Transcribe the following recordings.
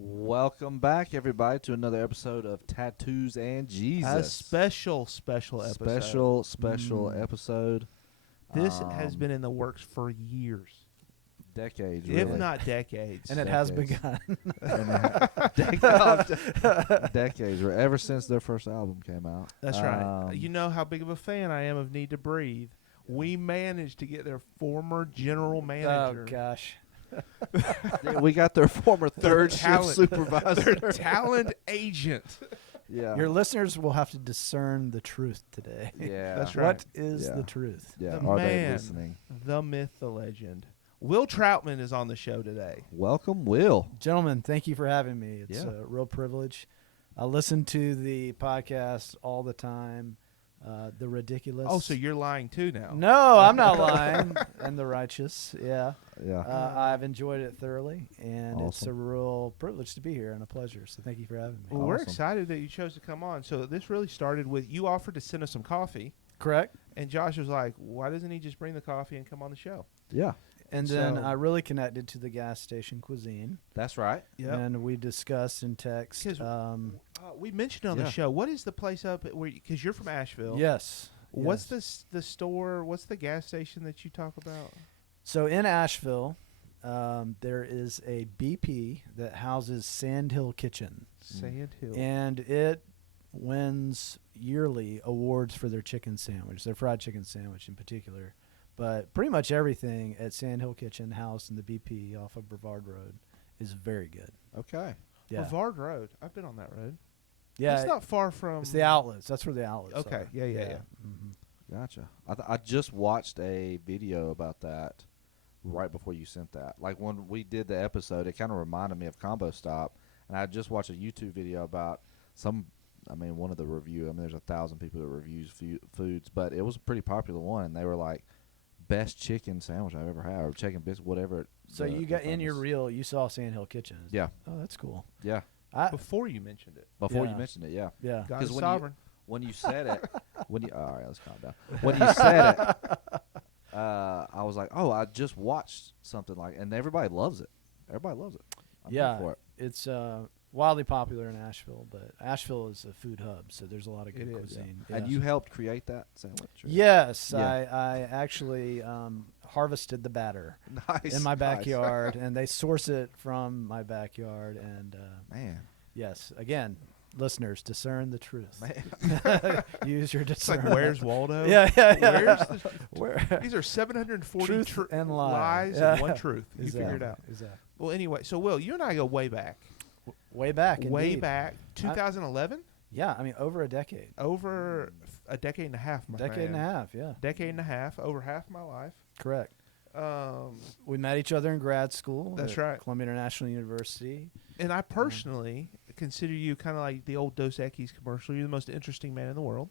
Welcome back, everybody, to another episode of Tattoos and Jesus. A special episode. Special episode. This has been in the works for years. Decades, If really. not decades. And it has begun. Decades, ever since their first album came out. That's right. You know how big of a fan I am of Need to Breathe. We managed to get their former general manager. Oh, gosh. We got their former third shift talent- supervisor. Their talent agent. Yeah. Your listeners will have to discern the truth today. Yeah. That's right. What is Yeah. the truth? Yeah. The Are they man. listening? The myth, the legend. Will Troutman is on the show today. Welcome, Will. Gentlemen, thank you for having me. It's Yeah. a real privilege. I listen to the podcast all the time. The Ridiculous. Oh, so you're lying too now. No, I'm not lying. And The Righteous, yeah. Yeah. I've enjoyed it thoroughly, and it's a Awesome. real privilege to be here and a pleasure. So thank you for having me. Well, we're Awesome. excited that you chose to come on. So this really started with you offered to send us some coffee, Correct? and Josh was like, why doesn't he just bring the coffee and come on the show? Yeah. And then So- I really connected to the gas station cuisine. That's right. And we discussed in text. 'Cause we mentioned on Yeah. the show, what is the place up where, because you're from Asheville. Yes. What's yes. the store, what's the gas station that you talk about? So in Asheville, there is a BP that houses Sand Hill Kitchen. Sand Hill. And it wins yearly awards for their chicken sandwich, their fried chicken sandwich in particular. But pretty much everything at Sand Hill Kitchen House in the BP off of Brevard Road is very good. Okay. Yeah. Brevard Road. I've been on that road. Yeah. It's not far from. It's the outlets. That's where the outlets Okay. are. Yeah. Mhm. Gotcha. I just watched a video about that right before you sent that. Like when we did the episode, it kind of reminded me of Combo Stop, and I just watched a YouTube video about one of the review. I mean, there's 1,000 people that reviews foods, but it was a pretty popular one, and they were like, best chicken sandwich I've ever had, or chicken biscuit, whatever. So you got in your reel, you saw Sand Hill Kitchen. Yeah. Oh, that's cool. Yeah. Before you mentioned it. Before you Yeah. mentioned it, yeah. Yeah. God 'Cause is when sovereign. When you said it, all right, let's calm down. When you said it, I was like, oh, I just watched something and everybody loves it. Everybody loves it. I'm here Yeah. for it. It's wildly popular in Asheville, but Asheville is a food hub, so there's a lot of good It is, cuisine. And Yeah. you helped create that sandwich? or- Yes, Yeah. I actually harvested the batter Nice. in my nice. backyard, and they source it from my backyard. And Man. yes, again, listeners, discern the truth. Man. Use your It's like, discernment. where's Waldo? Yeah. Where's the Where? These are 740 Truth and lie. lies Yeah. and one truth. You figured it out. Exactly. Well, anyway, so Will, you and I go way back. Way back. Way indeed. back. 2011? Yeah, I mean over a decade. Over a decade and a half, my Decade and a friend. half. Yeah. Decade and a half, over half my life. Correct. Um, We met each other in grad school. That's at right. Columbia International University. and I personally consider you kind of like the old Dos Equis commercial. You're the most interesting man in the world.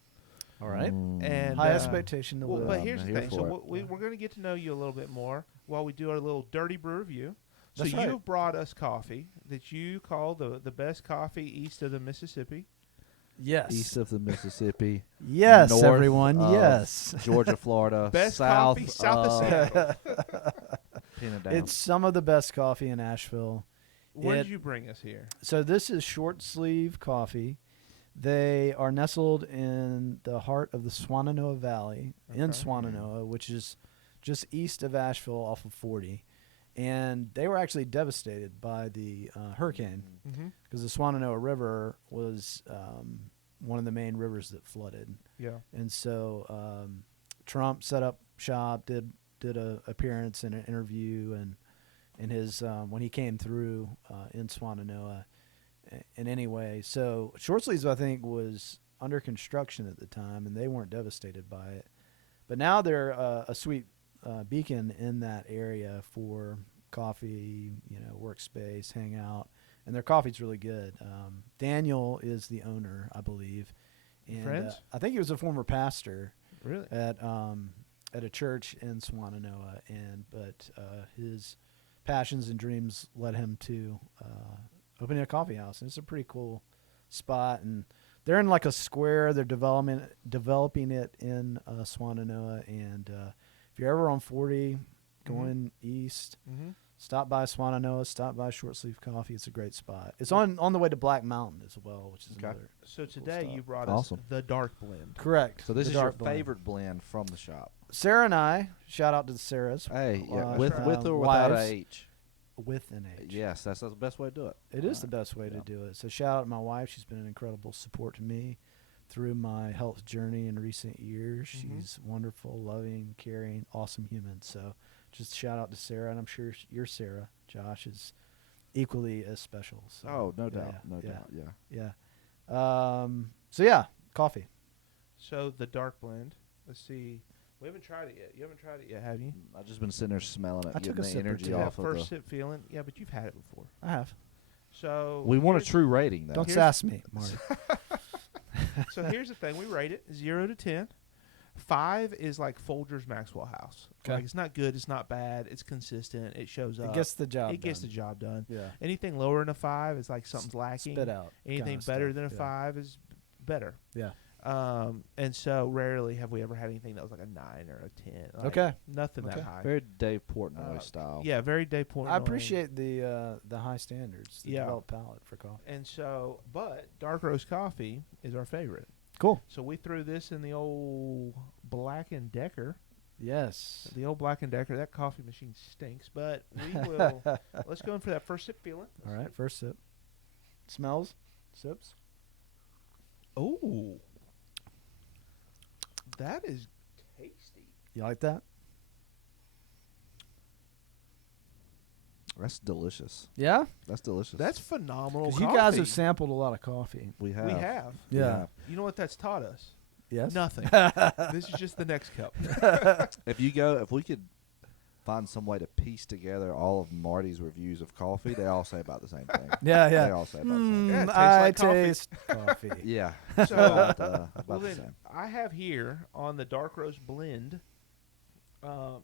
All right. And High uh, expectation to Well, live. but I'm here's the here thing. for So it. we're going to get to know you a little bit more while we do our little Dirty Brew review. So That's right. you've brought us coffee that you call the best coffee east of the Mississippi. Yes. East of the Mississippi. Yes, north everyone. of Yes. Georgia, Florida. Best south coffee south of Seattle. Pin it down. It's some of the best coffee in Asheville. Where It- did you bring us here? So this is short sleeve coffee. They are nestled in the heart of the Swannanoa Valley in Okay. Swannanoa, which is just east of Asheville off of 40. And they were actually devastated by the hurricane Mm-hmm. because the Swannanoa River was one of the main rivers that flooded. Yeah. And so Trump set up shop, did a appearance and an interview, and in his when he came through in Swannanoa. And anyway, so Short Sleeves I think was under construction at the time, and they weren't devastated by it. But now they're a sweet beacon in that area for coffee, workspace, hangout, and their coffee's really good. Daniel is the owner, I believe. And, Friends? I think he was a former pastor Really? at a church in Swannanoa, but his passions and dreams led him to opening a coffee house, and it's a pretty cool spot. And they're in like a square. They're developing it in Swannanoa, and if you're ever on 40 going east, Mm-hmm. stop by Swananoa. Stop by Short Sleeve Coffee. It's a great spot. It's on the way to Black Mountain as well, which is Okay. another. So today stop. you brought Awesome. us the dark blend. Correct. So this The is your dark blend. favorite blend from the shop. Sarah and I. Shout out to the Sarahs. Hey, yeah, Uh, with right. or without a wives. H. With an H. Yes, that's the best way to do it. It is the best way Yeah. to do it. So shout out to my wife. She's been an incredible support to me through my health journey in recent years. Mhm. She's wonderful, loving, caring, awesome human. So just shout out to Sarah, and I'm sure your Sarah, Josh, is equally as special. So, Oh, no yeah, doubt, no yeah, doubt, yeah. Yeah. So yeah, coffee. So the dark blend. Let's see. We haven't tried it yet. You haven't tried it yet, have you? I've just been sitting there smelling it, I took getting a the sip or energy two. Yeah, off of first the. sip feeling. Yeah, but you've had it before. I have. So We want a here's- true rating, though. Don't Here's- sass me, Marty. So here's the thing: we rate it 0 to 10. 5 is like Folgers Maxwell House. 'Kay. Like it's not good, it's not bad, it's consistent, it shows up. It gets the job It gets the done. job done. Yeah. Anything lower than a 5 is like something's lacking. Spit out. Anything kinda better stuff. than a Yeah. 5 is better. Yeah. And so rarely have we ever had anything that was like a 9 or a 10. Like, Okay. Nothing Okay. that high. Very Dave Portnoy style. Yeah, very Dave Portnoy. I appreciate the high standards, the Yeah. developed palate for coffee. And so, but dark roast coffee is our favorite. Cool. So we threw this in the old Black and Decker. Yes. The old Black and Decker. That coffee machine stinks, but we will. Let's go in for that first sip feeling. All right, first sip. Smells. Sips. Oh, that is tasty. You like that? That's delicious. Yeah? That's delicious. That's phenomenal. Because you guys have sampled a lot of coffee. we have. We have. We Yeah. have. You know what that's taught us? Yes? Nothing. This is just the next cup. If we could find some way to piece together all of Marty's reviews of coffee, they all say about the same thing. Yeah, They yeah. all say about the same Yeah, it thing. tastes I like coffee. taste coffee. Yeah. So, about well the then, same. I have here on the dark roast blend.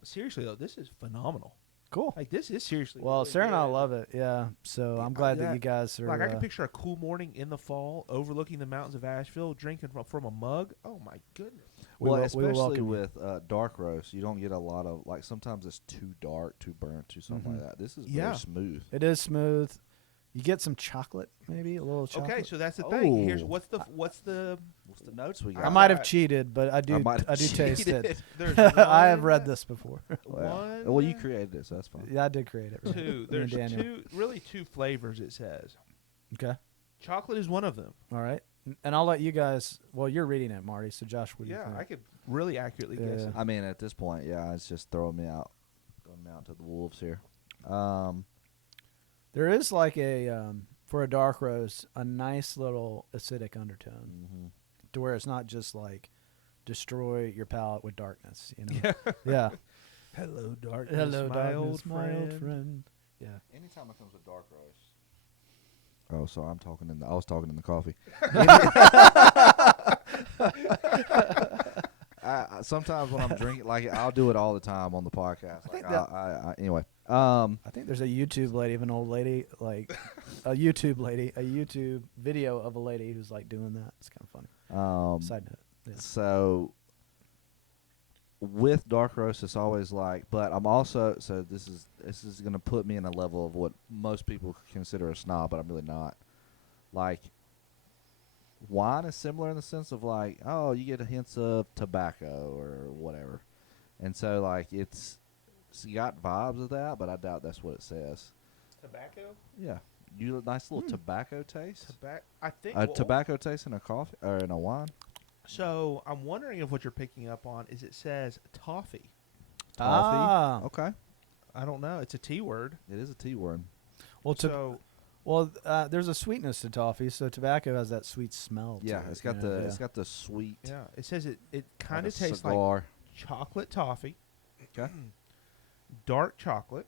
Seriously though, this is phenomenal. Cool. Like this is seriously. Well, really Sarah and I good. love it. Yeah. So I'm glad that you guys are. Like I can picture a cool morning in the fall, overlooking the mountains of Asheville, drinking from a mug. Oh my goodness! We Well, will especially welcome you. with dark roast, you don't get a lot of like. Sometimes it's too dark, too burnt, too something Mhm. like that. This is Yeah. very smooth. It is smooth. You get some chocolate, maybe a little chocolate. Okay, so that's the thing. Here's Oh. what's the What's the notes we got? I might have Alright. cheated, but I do. might have I do taste it. cheated. there's I have one, read this before. One, Well, you created it, so that's fine. Yeah, I did create it. Right. two. Me and There's Daniel. two flavors. It says Okay. chocolate is one of them. All right. And I'll let you guys. Well, you're reading it, Marty. So Josh, what do you Yeah, think? I could really accurately guess Yeah. it. I mean, at this point, yeah, it's just throwing me out to the wolves here. There is like a for a dark roast, a nice little acidic undertone Mhm. to where it's not just like destroy your palate with darkness. You know. Yeah. Hello, darkness. Hello, my darkness, old my friend. old friend. Yeah. Anytime it comes with dark roast. Oh, so I'm talking in the. I was talking in the coffee. Sometimes when I'm drinking, like I'll do it all the time on the podcast. think Like, that- anyway. I think there's a YouTube lady of an old lady, like a YouTube video of a lady who's like doing that. It's kind of funny. Side note. Yeah. So with dark roast, it's always like, but I'm also this is gonna put me in a level of what most people consider a snob, but I'm really not. Like wine is similar in the sense of like, oh, you get hints of tobacco or whatever, and so like it's got vibes of that, but I doubt that's what it says. Tobacco. Yeah, you nice little tobacco taste. I think. A well, tobacco taste in a coffee or in a wine. So I'm wondering if what you're picking up on is it says toffee. Toffee. Ah. Okay, I don't know. It's a T word. it is a T word. Well, So there's a sweetness to toffee, so tobacco has that sweet smell. To Yeah, it, it's got you know, it's got the sweet. yeah, it says it kind like of a tastes like cigar. chocolate toffee, Okay. dark chocolate,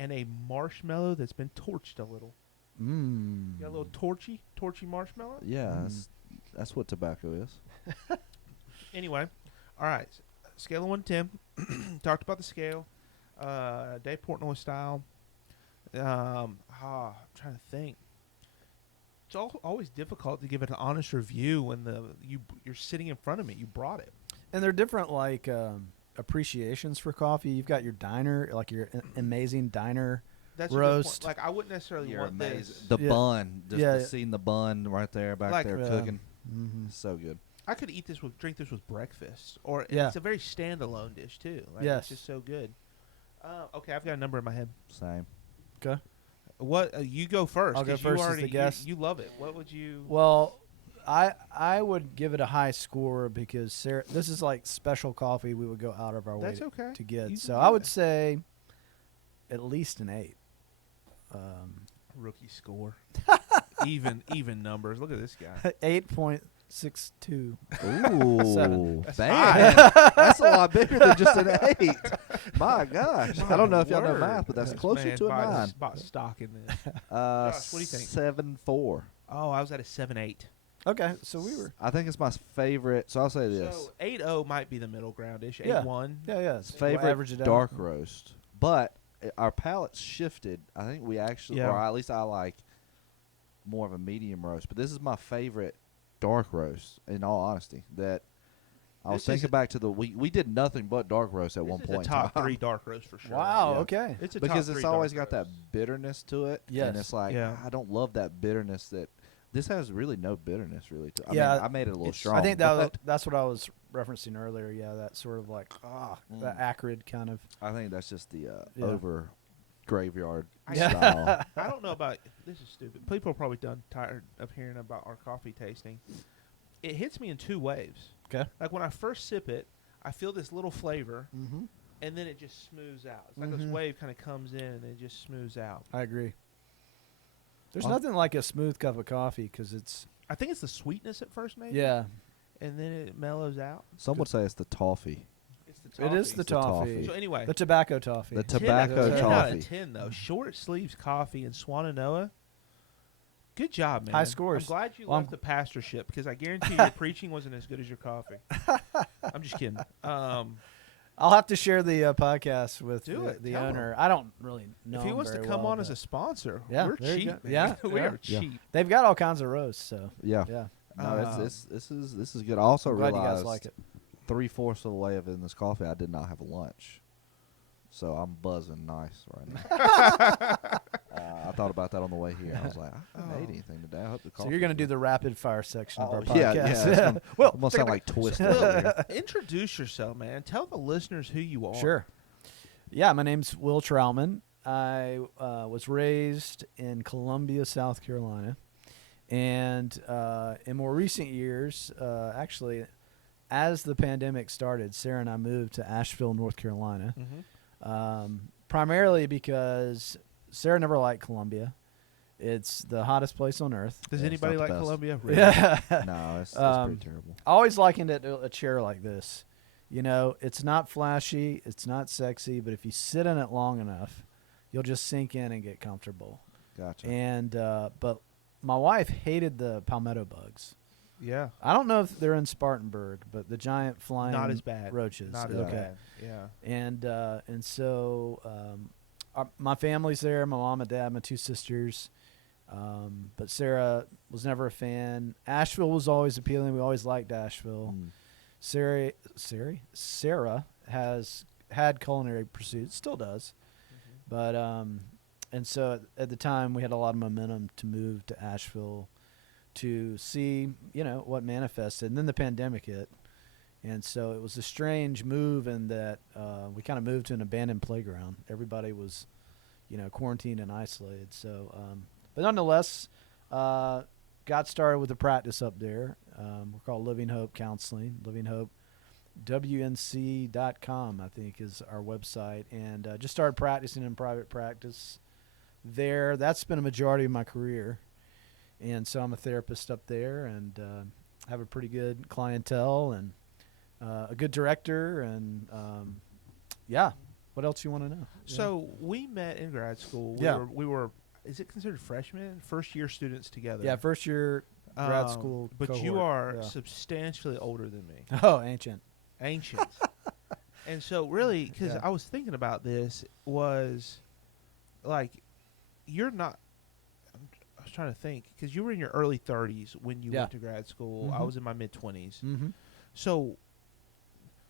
and a marshmallow that's been torched a little. Mm. You got a little torchy marshmallow. Yeah, that's what tobacco is. Anyway, all right. Scale of 1 to 10. Talked about the scale. Dave Portnoy style. I'm trying to think. It's always difficult to give it an honest review when you're sitting in front of me. You brought it. And they're different, like appreciations for coffee. You've got your diner, like your amazing diner That's a roast. good point. Like I wouldn't necessarily You're want amazing. this. The Yeah. bun, just Yeah. seeing the bun right there back Like, there Yeah. cooking. Mm-hmm. So good. I could drink this with breakfast, or Yeah. it's a very standalone dish too. Like, Yes. it's just so good. Okay, I've got a number in my head. Same. Okay. What you go first? I'll go 'cause you first as already, the guest. You love it. What would you? Well, I would give it a high score because Sarah, this is like special coffee we would go out of our way That's okay. to You get. can So do I would it. say at least an 8. Rookie score. even numbers. Look at this guy. 8.62. Ooh, 7. That's man, that's a lot bigger than just an 8. My gosh, I don't know if y'all know Word. math, but that's This closer man to a buys 9. Bought stock in this. Uh, Josh, what do you think? 7.4. Oh, I was at a 7.8. Okay, so we were. I think it's my favorite. So I'll say this: So 8.0 might be the middle ground-ish. Yeah. 8.1. Yeah. it's We'll favorite average it out. dark roast, but our palates shifted. I think we actually, Yeah. or at least I like more of a medium roast. But this is my favorite dark roast. In all honesty, that I was This is thinking back to we did nothing but dark roast at This one is point. a top in time. 3 dark roast for sure. Wow. Yeah. Okay. It's a Because top it's 3 always dark got that roast. bitterness to it. Yes. And it's like, Yeah. I don't love that bitterness that this has really no bitterness really to it. Yeah, I mean, I made it a little it's- strong. I think but that's what I was referencing earlier. Yeah, that sort of like that acrid kind of. I think that's just the Yeah. over graveyard Yeah. style. I don't know about this is stupid. People are probably tired of hearing about our coffee tasting. It hits me in 2 waves. Okay. Like when I first sip it, I feel this little flavor, Mm-hmm. and then it just smooths out. It's like this Mhm. wave kind of comes in and it just smooths out. I agree. There's Oh. nothing like a smooth cup of coffee because it's I think it's the sweetness at first, maybe. yeah. And then it mellows out. Some would say it's the toffee. It's the toffee. It is the It's the toffee. toffee. So anyway, The tobacco toffee. The 10 tobacco 10 out toffee. of 10 though. Short sleeves coffee in Swananoa. Good job, man. High scores. I'm glad you Well, left the pastorship because I guarantee your preaching wasn't as good as your coffee. I'm just kidding. I'll have to share the podcast with Do the, it. the Tell owner. I don't really know if he him wants to very come well, on as but a sponsor, Yeah, we're there you cheap. go. Man. Yeah, we yeah. are Yeah. cheap. they've got all kinds of roasts. So Yeah. yeah, No, Um, this is good. I also I'm glad you realized guys like it. 3/4 of the way of in this coffee, I did not have a lunch, so I'm buzzing nice right now. I thought about that on the way here. I was like, I haven't ate anything today. I hope the coffee. So you're going to do the rapid fire section of our podcast. yeah, yeah. It's gonna, well, I'm gonna sound like Twisted over here. Introduce yourself, man. Tell the listeners who you are. sure. Yeah, my name's Will Troutman. I was raised in Columbia, South Carolina, and in more recent years, actually, as the pandemic started, Sarah and I moved to Asheville, North Carolina, primarily because Sarah never liked Columbia. It's the hottest place on earth. Does Yeah, it's anybody not like the best. Columbia? Really? Yeah. No, it's Um, pretty terrible. I always likened it to a chair like this. You know, it's not flashy, it's not sexy, but if you sit in it long enough, you'll just sink in and get comfortable. Gotcha. And but my wife hated the palmetto bugs. Yeah. I don't know if they're in Spartanburg, but the giant flying Not as bad. roaches. Not as okay. bad. Yeah. And so my family's there. My mom and dad, my 2 sisters. But Sarah was never a fan. Asheville was always appealing. We always liked Asheville. Mm. Sarah has had culinary pursuits, still does. But and so at the time we had a lot of momentum to move to Asheville to see, you know, what manifested. And then the pandemic hit. And so it was a strange move in that we kind of moved to an abandoned playground. Everybody was, you know, quarantined and isolated. So, but nonetheless, got started with the practice up there. We're called Living Hope Counseling. Living Hope, WNC.com, I think, is our website. And just started practicing in private practice there. That's been a majority of my career. And so I'm a therapist up there and have a pretty good clientele and a good director. And, yeah. What else you want to know? So we met in grad school. Yeah. We were is it considered freshmen? First year students together. Yeah, first year grad school But you cohort, are yeah. substantially older than me. Oh, ancient. Ancient. And so really, because Yeah. I was thinking about this, was like, you're not, I was trying to think, because you were in your early 30s when you Yeah. went to grad school. I Mhm. was in my mid-20s. Mm-hmm. So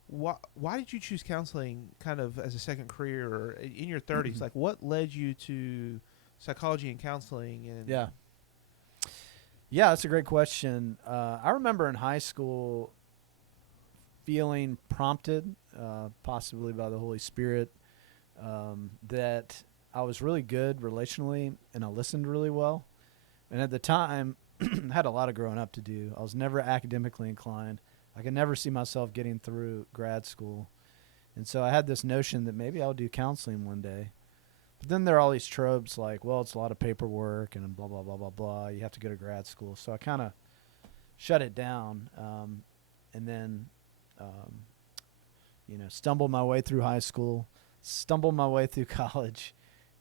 why did you choose counseling kind of as a second career or in your 30s? Like, what led you to psychology and counseling? And Yeah. Yeah, that's a great question. I remember in high school feeling prompted, possibly by the Holy Spirit, that I was really good relationally and I listened really well. And at the time, I had a lot of growing up to do. I was never academically inclined. I could never see myself getting through grad school. And so I had this notion that maybe I'll do counseling one day. But then there are all these tropes like, well, it's a lot of paperwork and blah, blah, blah, blah, blah. You have to go to grad school. So I kind of shut it down and then, stumbled my way through high school, stumbled my way through college,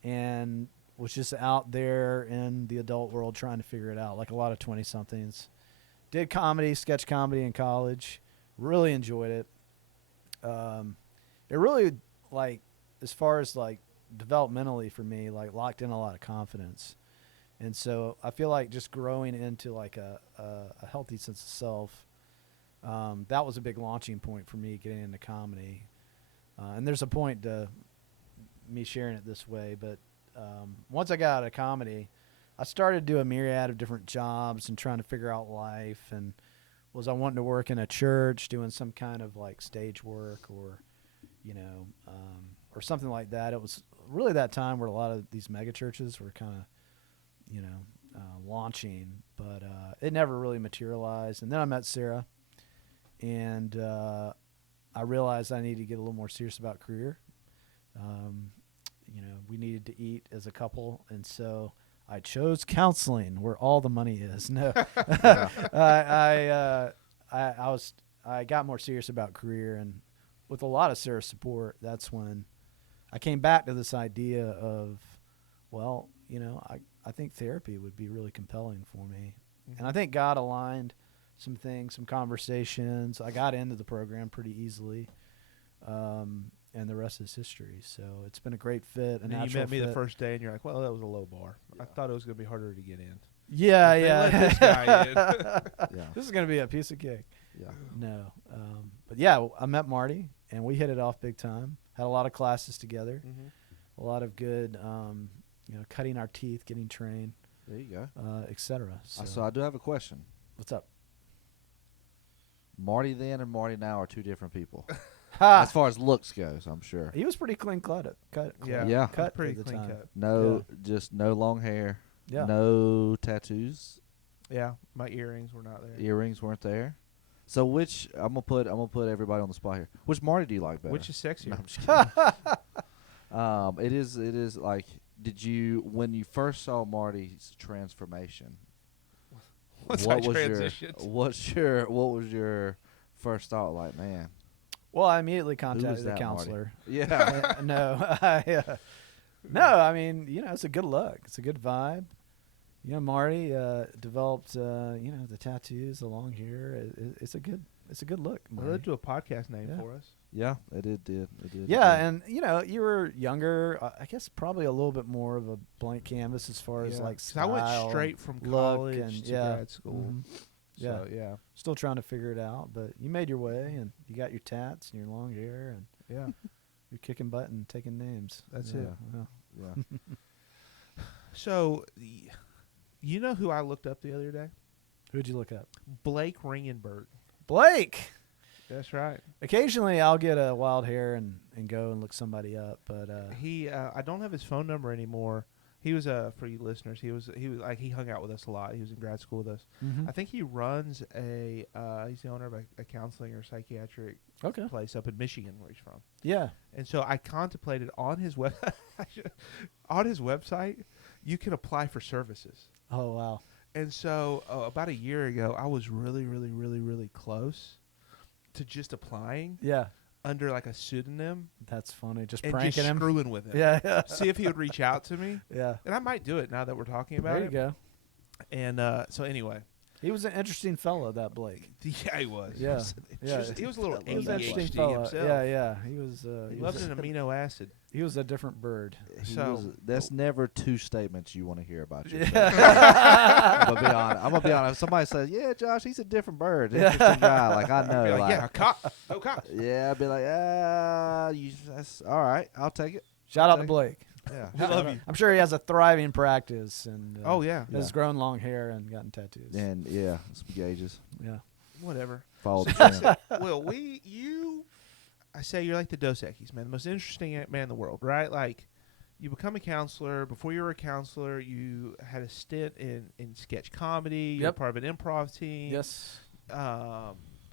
and was just out there in the adult world trying to figure it out like a lot of 20-somethings. Did comedy, sketch comedy in college. Really enjoyed it. It really, like, as far as, like, developmentally for me, like, locked in a lot of confidence. And so I feel like just growing into, like, a healthy sense of self, that was a big launching point for me getting into comedy. And there's a point to me sharing it this way, but once I got out of comedy, I started to do a myriad of different jobs and trying to figure out life. And was I wanting to work in a church, doing some kind of like stage work or, or something like that. It was really that time where a lot of these mega churches were kind of, launching, but it never really materialized. And then I met Sarah, and I realized I needed to get a little more serious about career. We needed to eat as a couple, and so I chose counseling, where all the money is. No, I got more serious about career, and with a lot of Sarah's support, that's when I came back to this idea of, well, I think therapy would be really compelling for me, and I think God aligned some things, some conversations. I got into the program pretty easily. And the rest is history. So it's been a great fit. And you met me the first day, and you're like, well, that was a low bar. Yeah. I thought it was going to be harder to get in. Yeah, Let this guy in. Yeah. This is going to be a piece of cake. Yeah. No. But, yeah, I met Marty, and we hit it off big time. Had a lot of classes together. A lot of good, cutting our teeth, getting trained. There you go. Et cetera. So I do have a question. What's up? Marty then and Marty now are two different people. As far as looks goes, I'm sure. He was pretty clean cut. Yeah. Cut pretty at the clean time. cut. Just no long hair. Yeah. No tattoos. Yeah, my earrings were not there. Earrings weren't there. So which I'm gonna put everybody on the spot here. Which Marty do you like better? Which is sexier? No, I'm just kidding. It is like, did you, when you first saw Marty's transformation? What was your first thought? Like, man. Well, I immediately contacted the that, counselor. Marty? Yeah. No, I mean, it's a good look. It's a good vibe. Marty developed, the tattoos, the long hair. It's a good look. Well, let's do a podcast name for us. Yeah, it did. Yeah, and you were younger. I guess probably a little bit more of a blank canvas as far as like style. I went straight from college to grad school. So, yeah. Still trying to figure it out, but you made your way, and you got your tats and your long hair, and you're kicking butt and taking names. That's it. Yeah. So, you know who I looked up the other day? Who'd you look up? Blake Ringenberg. Blake! That's right. Occasionally, I'll get a wild hair and go and look somebody up, but I don't have his phone number anymore. He was for you listeners. He was like, he hung out with us a lot. He was in grad school with us. I think he runs he's the owner of a counseling or psychiatric place up in Michigan, where he's from. Yeah. And so I contemplated on his website, you can apply for services. Oh wow. And so about a year ago, I was really, really, really, really close to just applying. Yeah. Under like a pseudonym. That's funny. Just and pranking just him. Screwing with him. Yeah. See if he would reach out to me. Yeah. And I might do it now that we're talking about there it. you go. And so anyway. He was an interesting fellow, that Blake. Yeah, he was. Yeah. Yeah. He was a little He was an interesting ADHD fellow. himself. Yeah. He was. He loved an amino acid. He was a different bird. That's never two statements you want to hear about yourself. Yeah. I'm gonna be honest. If somebody says, "Yeah, Josh, he's a different bird, interesting guy," like I know, Be like, like, yeah, cop. Go cops. yeah, I'd be like, that's all right. I'll take it. Shout out to Okay. Blake. Yeah, We love you. I'm sure he has a thriving practice and Oh, yeah. has grown long hair and gotten tattoos. and yeah, some gauges. Yeah. Whatever. Follow the trend. Well, I say you're like the Dos Equis, man, the most interesting man in the world, right? Like, you become a counselor. Before you were a counselor, you had a stint in sketch comedy. You're Yep. part of an improv team. Yes.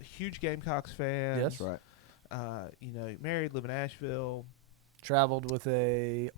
Huge Gamecocks fan. Yes. Right. Married, live in Asheville. Traveled with a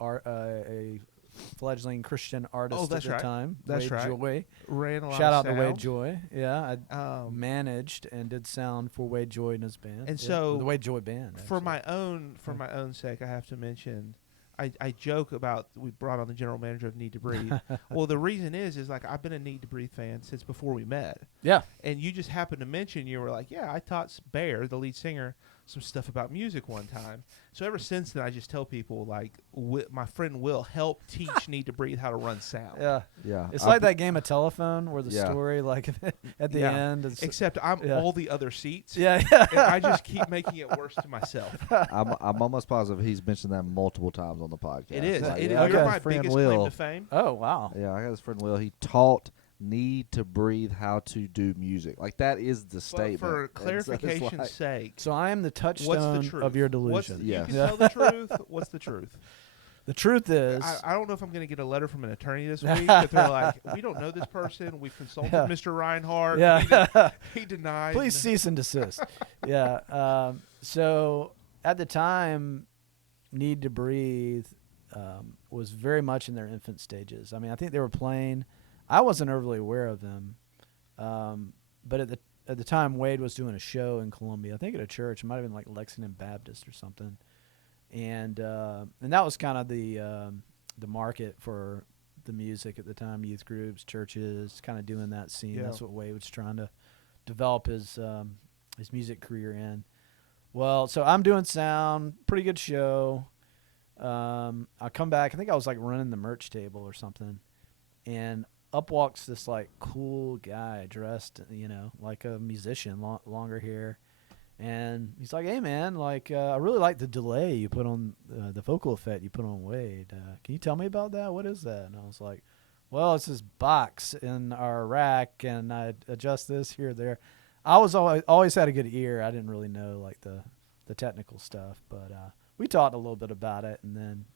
fledgling Christian artist Oh, that's at the right. time. That's Wade right. Joy. Ran a lot Shout of out to Wade sound. Joy. Yeah, I managed and did sound for Wade Joy and his band. And Yeah, so, the Wade Joy band. For actually. my own sake, I have to mention, I joke about we brought on the general manager of Need to Breathe. Well, the reason is like I've been a Need to Breathe fan since before we met. Yeah. And you just happened to mention, you were like, yeah, I taught Bear, the lead singer, some stuff about music one time. So ever since then, I just tell people, like, my friend Will help teach Need to Breathe how to run sound. Yeah. Yeah, It's like that game of telephone where the Yeah. story, like at the Yeah. end, is Except I'm Yeah. all the other seats. yeah, And I just keep making it worse to myself. I'm almost positive he's mentioned that multiple times on the podcast. It is. Like, It is. yeah, I You're got my his friend biggest claim Will. to fame. Oh wow. Yeah, I got his friend Will. He taught Need to Breathe how to do music. Like that is the But statement. for And so it's clarification's like- sake, So I am the what's the touchstone truth? of your What's delusion. Yeah. You can tell the truth. What's the truth? The truth is, I don't know if I'm going to get a letter from an attorney this week. But they're like, we don't know this person. We've consulted Yeah. Mr. Reinhardt. yeah. He denied. Please cease and desist. Yeah. So at the time, Need to Breathe was very much in their infant stages. I mean, I think they were playing. I wasn't overly aware of them, but at the time, Wade was doing a show in Columbia. I think at a church. It might have been like Lexington Baptist or something, and that was kind of the market for the music at the time. Youth groups, churches, kind of doing that scene. Yeah. That's what Wade was trying to develop his music career in. Well, so I'm doing sound, pretty good show. I come back. I think I was like running the merch table or something, and up walks this like cool guy dressed, like a musician, longer hair, and he's like, "Hey man, like I really like the delay you put on the vocal effect you put on Wade. Can you tell me about that? What is that?" And I was like, "Well, it's this box in our rack, and I adjust this here or there." I was always had a good ear. I didn't really know like the technical stuff, but we talked a little bit about it, and then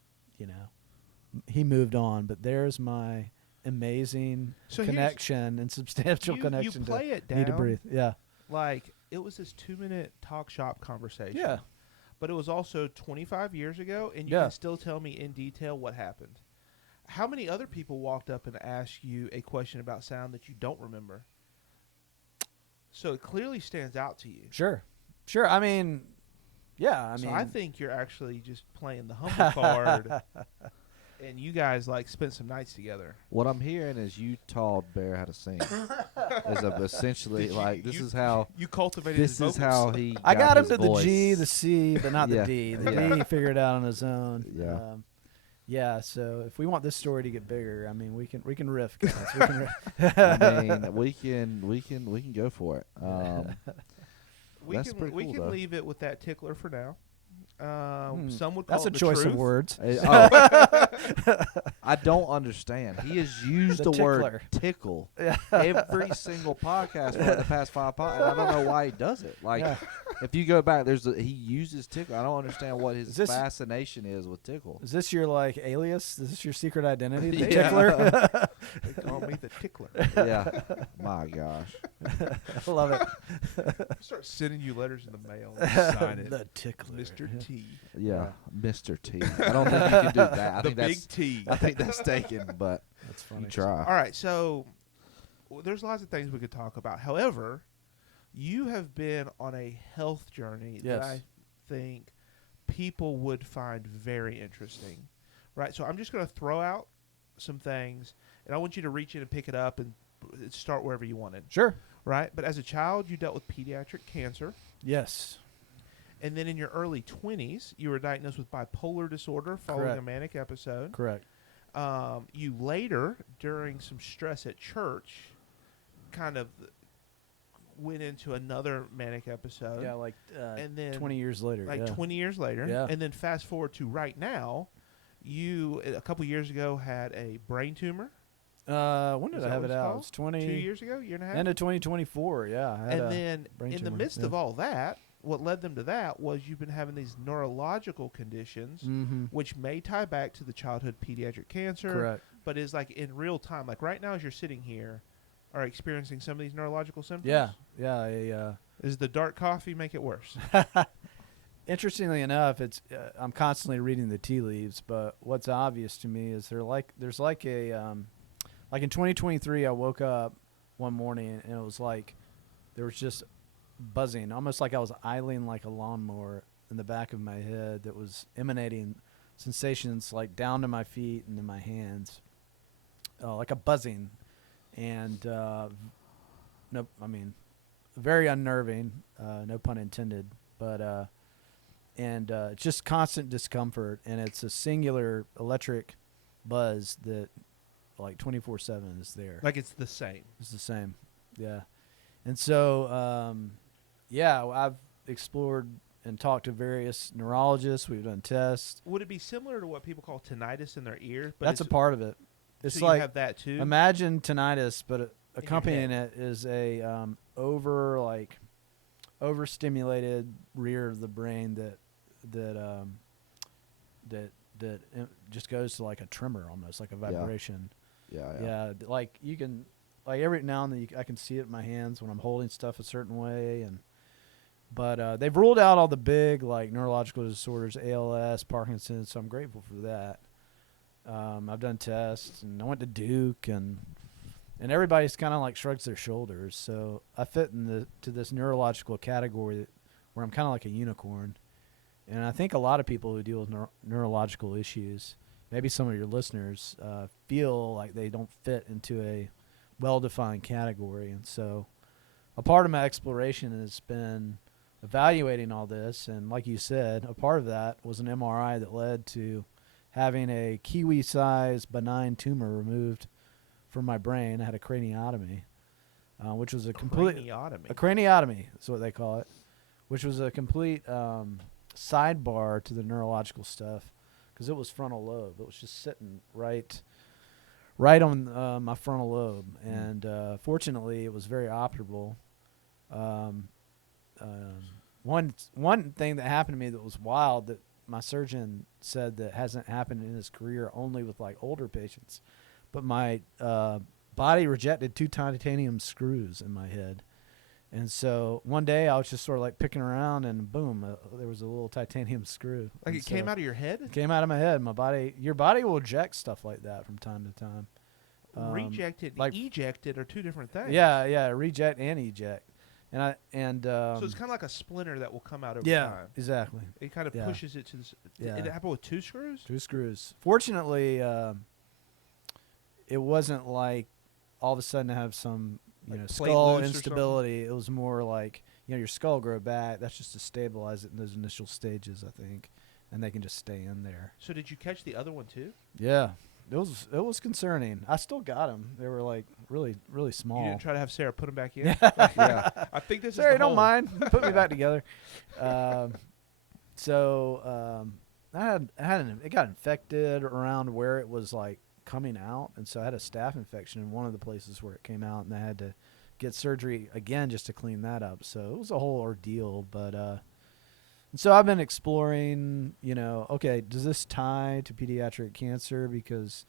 he moved on. But there's my amazing So here's- connection and substantial you connection play to it Need to down. Breathe. Yeah, Like, it was this 2-minute talk shop conversation. yeah. But it was also 25 years ago, and you Yeah. can still tell me in detail what happened. How many other people walked up and asked you a question about sound that you don't remember? So it clearly stands out to you. Sure. I mean, yeah. So I think you're actually just playing the humble card, and you guys like spent some nights together. What I'm hearing is you taught Bear how to sing. Essentially, Did you- like this you- is how You cultivated this his is how vocals. he. I got him his to the G, voice. the C, but not the Yeah. D. The Yeah. D he figured out on his own. Yeah. Yeah. So if we want this story to get bigger, I mean, we can riff, guys. We can riff. I mean, we can go for it. we that's can pretty we cool, can though. leave it with that tickler for now. Some would call That's it a the choice truth. of words. I don't understand. He has used The the word tickler. tickle every single podcast for the past 5 podcasts. And I don't know why he does it. Like, Yeah. if you go back, he uses tickle. I don't understand what his Is this- fascination is with tickle. Is this your like alias? Is this your secret identity, the Yeah. tickler? They call me the tickler. Yeah, my gosh. I love it. I'll start sending you letters in the mail. And sign it, The tickler. Mr. T. Yeah, Mr. T. I don't think you can do that. I The think big that's T. I think that's taken, but That's you funny. try. All right, so there's lots of things we could talk about. However, you have been on a health journey Yes. that I think people would find very interesting. Right? So I'm just going to throw out some things, and I want you to reach in and pick it up and start wherever you wanted, Sure. right? But as a child, you dealt with pediatric cancer. Yes. And then in your early 20s, you were diagnosed with bipolar disorder following Correct. a manic episode. Correct. You later, during some stress at church, kind of went into another manic episode. Yeah, like and then 20 years later. Like yeah. 20 years later. Yeah. And then fast forward to right now, you, a couple years ago, had a brain tumor. When Is did I that have what it it's out? called? It was 20. 2 years ago, year and a half? End of 2024, yeah. I had And a then brain in the tumor, midst yeah. of all that, what led them to that was you've been having these neurological conditions, Mm-hmm. which may tie back to the childhood pediatric cancer, Correct. but is like in real time. Like right now, as you're sitting here, are experiencing some of these neurological symptoms. Yeah. Yeah. Does the dark coffee make it worse? Interestingly enough, it's I'm constantly reading the tea leaves, but what's obvious to me is there's like a like in 2023, I woke up one morning and it was like there was just buzzing, almost like I was idling like a lawnmower in the back of my head that was emanating sensations like down to my feet and in my hands, like a buzzing, and no, I mean, very unnerving, no pun intended, but and just constant discomfort, and it's a singular electric buzz that like 24/7 is there. Like it's the same. It's the same, yeah. And so, yeah, I've explored and talked to various neurologists. We've done tests. Would it be similar to what people call tinnitus in their ear? But That's a part of it. It's so like you have that too. imagine tinnitus, but accompanying it is a overstimulated rear of the brain that just goes to like a tremor, almost like a vibration. Yeah. Like you can, like every now and then I can see it in my hands when I'm holding stuff a certain way, but they've ruled out all the big like neurological disorders, ALS, Parkinson's, so I'm grateful for that. I've done tests, and I went to Duke, and everybody's kind of like shrugs their shoulders. So I fit to this neurological category where I'm kind of like a unicorn. And I think a lot of people who deal with neurological issues, maybe some of your listeners, feel like they don't fit into a well-defined category. And so a part of my exploration has been evaluating all this. And like you said, a part of that was an MRI that led to having a kiwi-sized benign tumor removed from my brain. I had a craniotomy, which was a craniotomy is what they call it, which was a complete sidebar to the neurological stuff, because it was frontal lobe. It was just sitting right on my frontal lobe, and fortunately, it was very operable. One thing that happened to me that was wild, that my surgeon said that hasn't happened in his career, only with like older patients, but my body rejected 2 titanium screws in my head. And so one day I was just sort of like picking around, and boom, there was a little titanium screw. Like it came out of your head? It came out of my head. Your body will eject stuff like that from time to time. Rejected and ejected are two different things. Yeah, reject and eject. So it's kind of like a splinter that will come out over time. Yeah, exactly. It kind of pushes it to the. Yeah. Did it happen with 2 screws? 2 screws. Fortunately, it wasn't like all of a sudden I have some Like skull instability. It was more like your skull grow back. That's just to stabilize it in those initial stages, I think, and they can just stay in there. So did you catch the other one too? Yeah, it was concerning. I still got them. They were like really really small. You didn't try to have Sarah put them back in? Yeah. I think this Sarah, is the don't hole. mind. Put me back together. It got infected around where it was like coming out, and so I had a staph infection in one of the places where it came out, and I had to get surgery again just to clean that up. So it was a whole ordeal, but and so I've been exploring, okay, does this tie to pediatric cancer? Because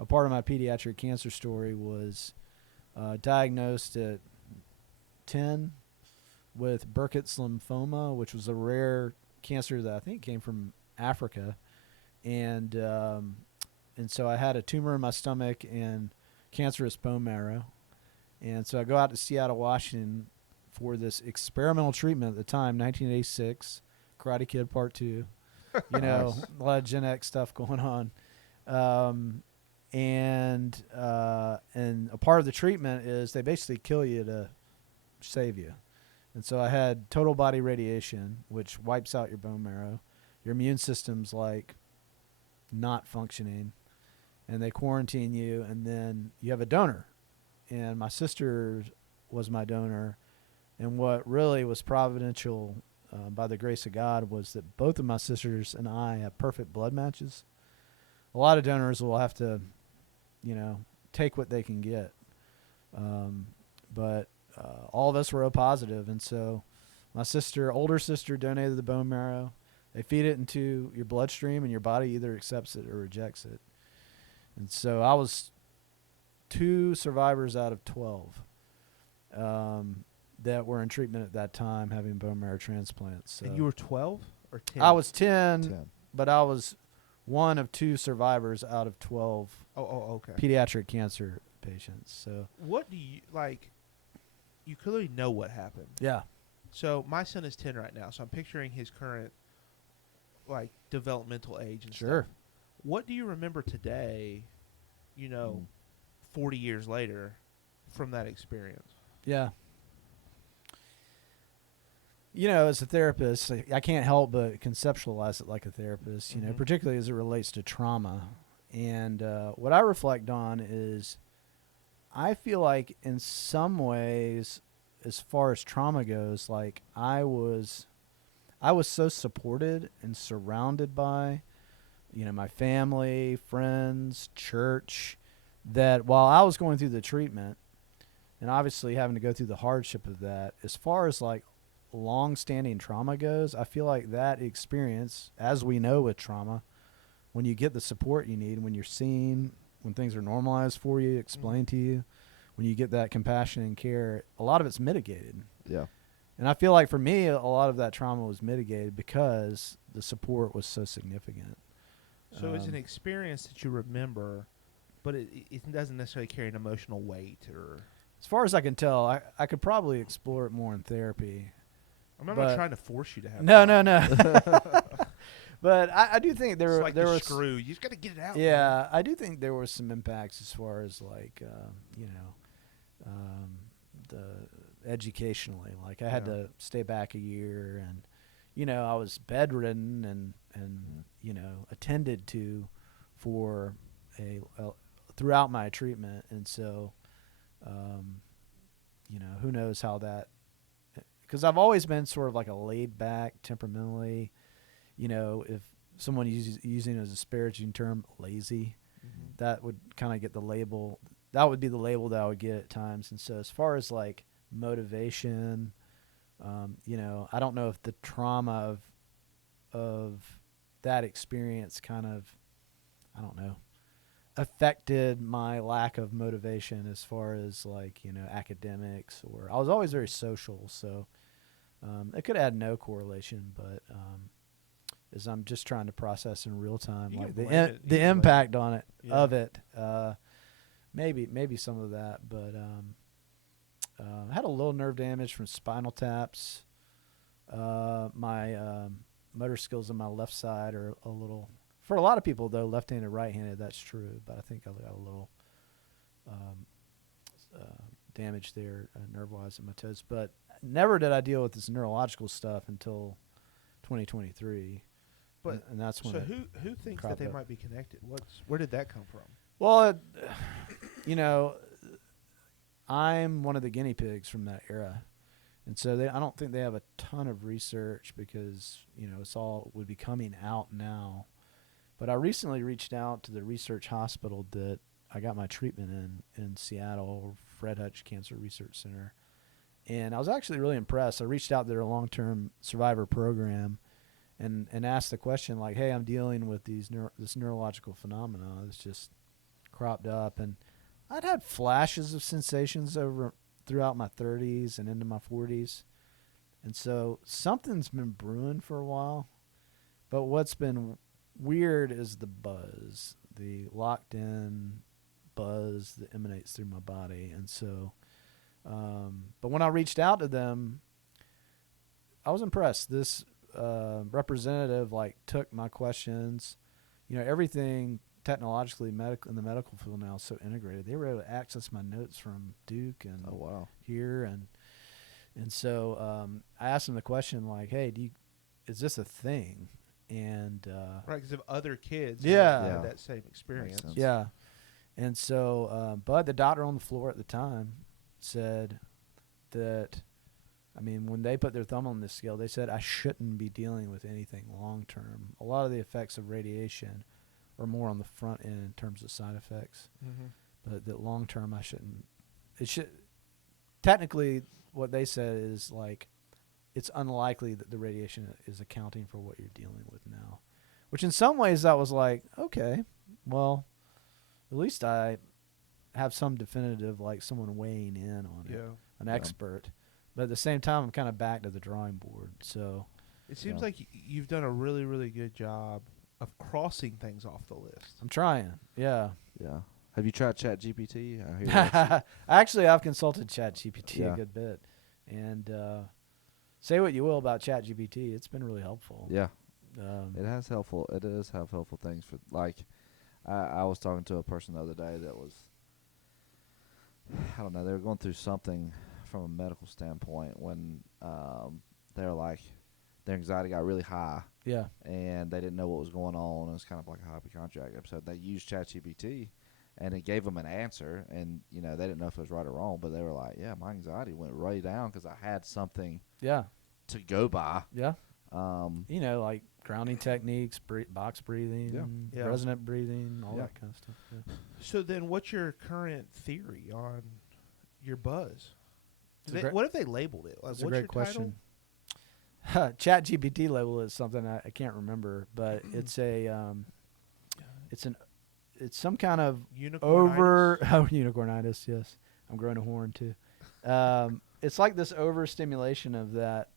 a part of my pediatric cancer story was diagnosed at 10 with Burkitt's lymphoma, which was a rare cancer that I think came from Africa, and so I had a tumor in my stomach and cancerous bone marrow. And so I go out to Seattle, Washington for this experimental treatment at the time, 1986, Karate Kid Part 2. A lot of Gen X stuff going on. and a part of the treatment is they basically kill you to save you. And so I had total body radiation, which wipes out your bone marrow. Your immune system's like not functioning, and they quarantine you, and then you have a donor. And my sister was my donor, and what really was providential by the grace of God was that both of my sisters and I have perfect blood matches. A lot of donors will have to, take what they can get. But all of us were O positive, and so my older sister donated the bone marrow. They feed it into your bloodstream, and your body either accepts it or rejects it. And so I was 2 survivors out of 12 that were in treatment at that time having bone marrow transplants. So And you were 12 or 10? I was 10, 10. but I was one of 2 survivors out of 12 okay. pediatric cancer patients. So What do you like? You clearly know what happened. yeah, So my son is 10 right now, so I'm picturing his current like developmental age and sure. stuff. What do you remember today, 40 years later from that experience? Yeah. As a therapist, I can't help but conceptualize it like a therapist, Mhm. particularly as it relates to trauma. And what I reflect on is I feel like in some ways, as far as trauma goes, like I was so supported and surrounded by, my family, friends, church, that while I was going through the treatment and obviously having to go through the hardship of that, as far as like long-standing trauma goes, I feel like that experience, as we know with trauma, when you get the support you need, when you're seen, when things are normalized for you, explained to you, when you get that compassion and care, a lot of it's mitigated. Yeah. And I feel like for me, a lot of that trauma was mitigated because the support was so significant. So it's an experience that you remember, but it doesn't necessarily carry an emotional weight. Or As far as I can tell, I could probably explore it more in therapy. I'm not But- trying to force you to have. No, that. no. But I do think It's like there the was screw. You just got to get it out. Yeah, I do think there was some impacts as far as like the educationally. Like I had Yeah. to stay back a year, and I was bedridden and attended to for a throughout my treatment, and so who knows how that, because I've always been sort of like a laid back temperamentally. If someone using it as a disparaging term, lazy, Mhm. that would kind of get the label. That would be the label that I would get at times. And so as far as like motivation, I don't know if the trauma of that experience kind of, I don't know, affected my lack of motivation as far as like, academics, or I was always very social. So it could add no correlation, but as I'm just trying to process in real time, You like can the blame it. You the can blame impact on it Yeah. of it. Maybe some of that, but I had a little nerve damage from spinal taps. My motor skills on my left side are a little, for a lot of people though, left-handed, right-handed, that's true, but I think I got a little damage there nerve-wise in my toes. But never did I deal with this neurological stuff until 2023. But and that's when so it who thinks that cropped they up. might be connected? Where did that come from? Well, I'm one of the guinea pigs from that era. And so I don't think they have a ton of research because, it's all would be coming out now. But I recently reached out to the research hospital that I got my treatment in Seattle, Fred Hutch Cancer Research Center. And I was actually really impressed. I reached out to their long-term survivor program and asked the question like, hey, I'm dealing with this neurological phenomena that's just cropped up. And I'd had flashes of sensations throughout my 30s and into my 40s. And so something's been brewing for a while. But what's been weird is the buzz, the locked in buzz that emanates through my body. And so, but when I reached out to them, I was impressed. This representative took my questions, everything technologically in the medical field now is so integrated. They were able to access my notes from Duke and Oh wow. here, and so I asked them the question like, "Hey, is this a thing?" And Right, because if other kids Yeah. had Yeah. that same experience. sense. yeah, and so Bud, the doctor on the floor at the time, said that, I mean, when they put their thumb on this scale, they said I shouldn't be dealing with anything long term. A lot of the effects of radiation are more on the front end in terms of side effects, Mm-hmm. but that long term I shouldn't. It should technically what they said is like it's unlikely that the radiation is accounting for what you're dealing with now, which in some ways that was like, okay, well, at least I have some definitive, like someone weighing in on it, Yeah. an expert. But at the same time, I'm kind of back to the drawing board. So It seems Yeah. like you've done a really, really good job of crossing things off the list. I'm trying. Yeah. Yeah. Have you tried ChatGPT? I hear that's- Actually, I've consulted ChatGPT Yeah. a good bit, and say what you will about ChatGPT, it's been really helpful. yeah. Um, It has helpful. It does have helpful things for like. I was talking to a person the other day that was. I don't know. They were going through something from a medical standpoint when they were like, their anxiety got really high yeah. and they didn't know what was going on. It was kind of like a hypochondriac episode. They used ChatGPT, and it gave them an answer, and they didn't know if it was right or wrong, but they were like, "Yeah, my anxiety went way down because I had something Yeah. to go by." Yeah. Um, Like grounding techniques, box breathing, Yeah. resonant breathing, all Yeah. that kind of stuff. Yeah. So then, what's your current theory on your buzz? It's a great- What if they labeled it? Like, That's a what's great your question. ChatGPT label is something I can't remember, but it's it's some kind of Unicornitis? unicornitis. Yes, I'm growing a horn too. It's like this overstimulation of that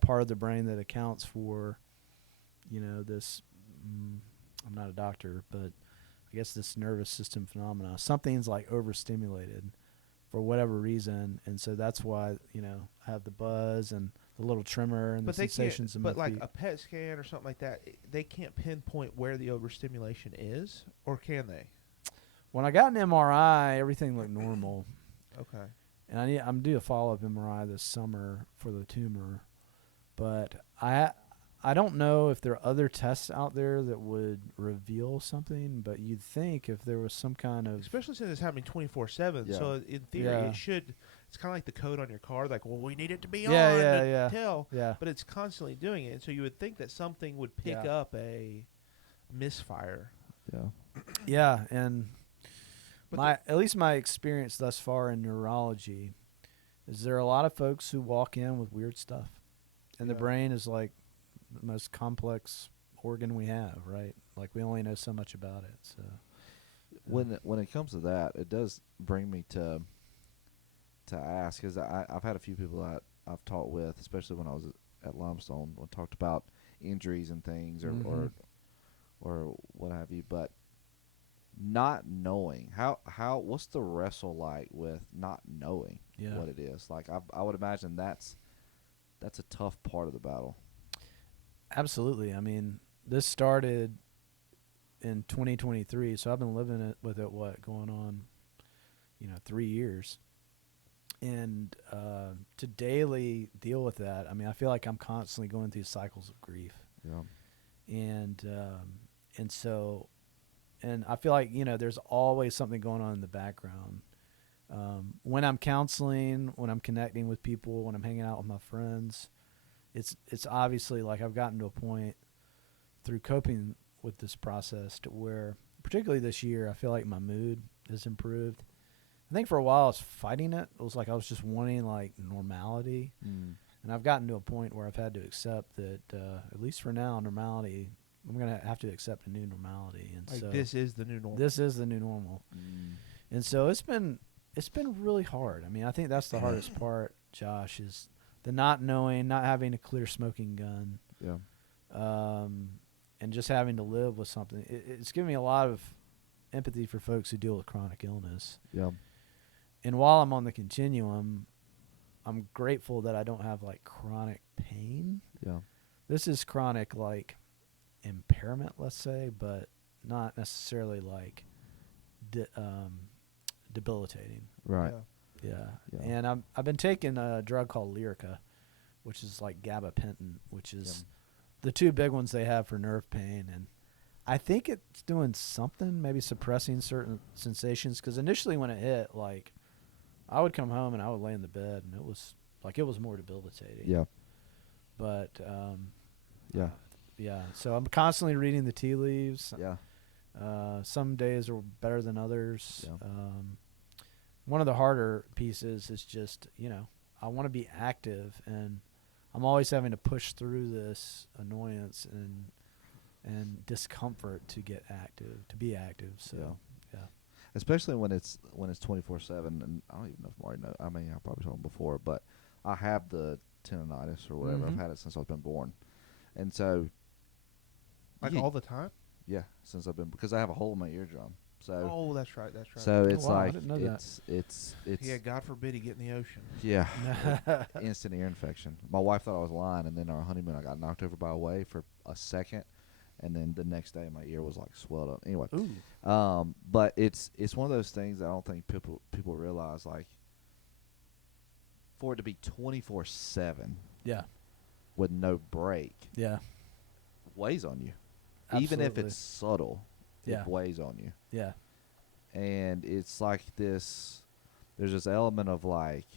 part of the brain that accounts for, this. I'm not a doctor, but I guess this nervous system phenomena. Something's like overstimulated for whatever reason, and so that's why I have the buzz and the little tremor and But the they sensations can't. in my But like feet. a PET scan or something like that, they can't pinpoint where the overstimulation is, or can they? When I got an MRI, everything looked normal, Okay. and I'm due a follow-up MRI this summer for the tumor, but I don't know if there are other tests out there that would reveal something, but you'd think if there was some kind of Especially since it's happening 24/7. Yeah. So in theory, Yeah. it should. It's kind of like the code on your car. Like, well, we need it to be Yeah, on yeah, to yeah. tell. yeah. But it's constantly doing it, and so you would think that something would pick Yeah. up a misfire. yeah. Yeah, and But at least my experience thus far in neurology is there are a lot of folks who walk in with weird stuff, and the Yeah. brain is like the most complex organ we have, right? Like we only know so much about it. So When it comes to that, it does bring me to ask, because I've had a few people that I've talked with, especially when I was at Limestone, when talked about injuries and things or what have you, but not knowing what's the wrestle like with not knowing Yeah. what it is. Like I would imagine that's a tough part of the battle. absolutely. I mean, this started in 2023, so I've been living with it going on 3 years. And to daily deal with that, I mean, I feel like I'm constantly going through cycles of grief. Yeah. And so I feel like there's always something going on in the background. When I'm counseling, when I'm connecting with people, when I'm hanging out with my friends, it's obviously like I've gotten to a point through coping with this process to where, particularly this year, I feel like my mood has improved. I think for a while I was fighting it. It was like I was just wanting like normality. And I've gotten to a point where I've had to accept that, at least for now, normality, I'm going to have to accept a new normality. And like so this is the new normal. this is the new normal. And so it's been really hard. I mean, I think that's the hardest part, Josh, is the not knowing, not having a clear smoking gun, Yeah. and just having to live with something. It's given me a lot of empathy for folks who deal with chronic illness. Yeah. And while I'm on the continuum, I'm grateful that I don't have like chronic pain. Yeah. This is chronic like impairment, let's say, but not necessarily like debilitating. Right. Yeah. Yeah. Yeah. And I've been taking a drug called Lyrica, which is like gabapentin, which is the two big ones they have for nerve pain. And I think it's doing something, maybe suppressing certain sensations. Because initially when it hit, like, I would come home and I would lay in the bed and it was more debilitating. Yeah. But Yeah. yeah. So I'm constantly reading the tea leaves. Yeah. Some days are better than others. Yeah. One of the harder pieces is just, I want to be active, and I'm always having to push through this annoyance and discomfort to get active, to be active. So, yeah. Especially when it's 24/7, and I don't even know if Marty knows. I mean, I probably told him before, but I have the tendonitis or whatever. Mhm. I've had it since I've been born, and so Like you- all the time? yeah, since I've been, because I have a hole in my eardrum. So Oh, that's right. That's right. so it's wow, I like didn't know that. it's yeah, God forbid he get in the ocean. yeah, instant ear infection. My wife thought I was lying, and then our honeymoon I got knocked over by a wave for a second, and then the next day my ear was like swelled up. Anyway, Ooh. but it's one of those things that I don't think people realize, like, for it to be 24/7 Yeah. with no break Yeah. weighs on you, even if Absolutely. it's subtle. Yeah. It weighs on you, Yeah. and it's like this. There's this element of like,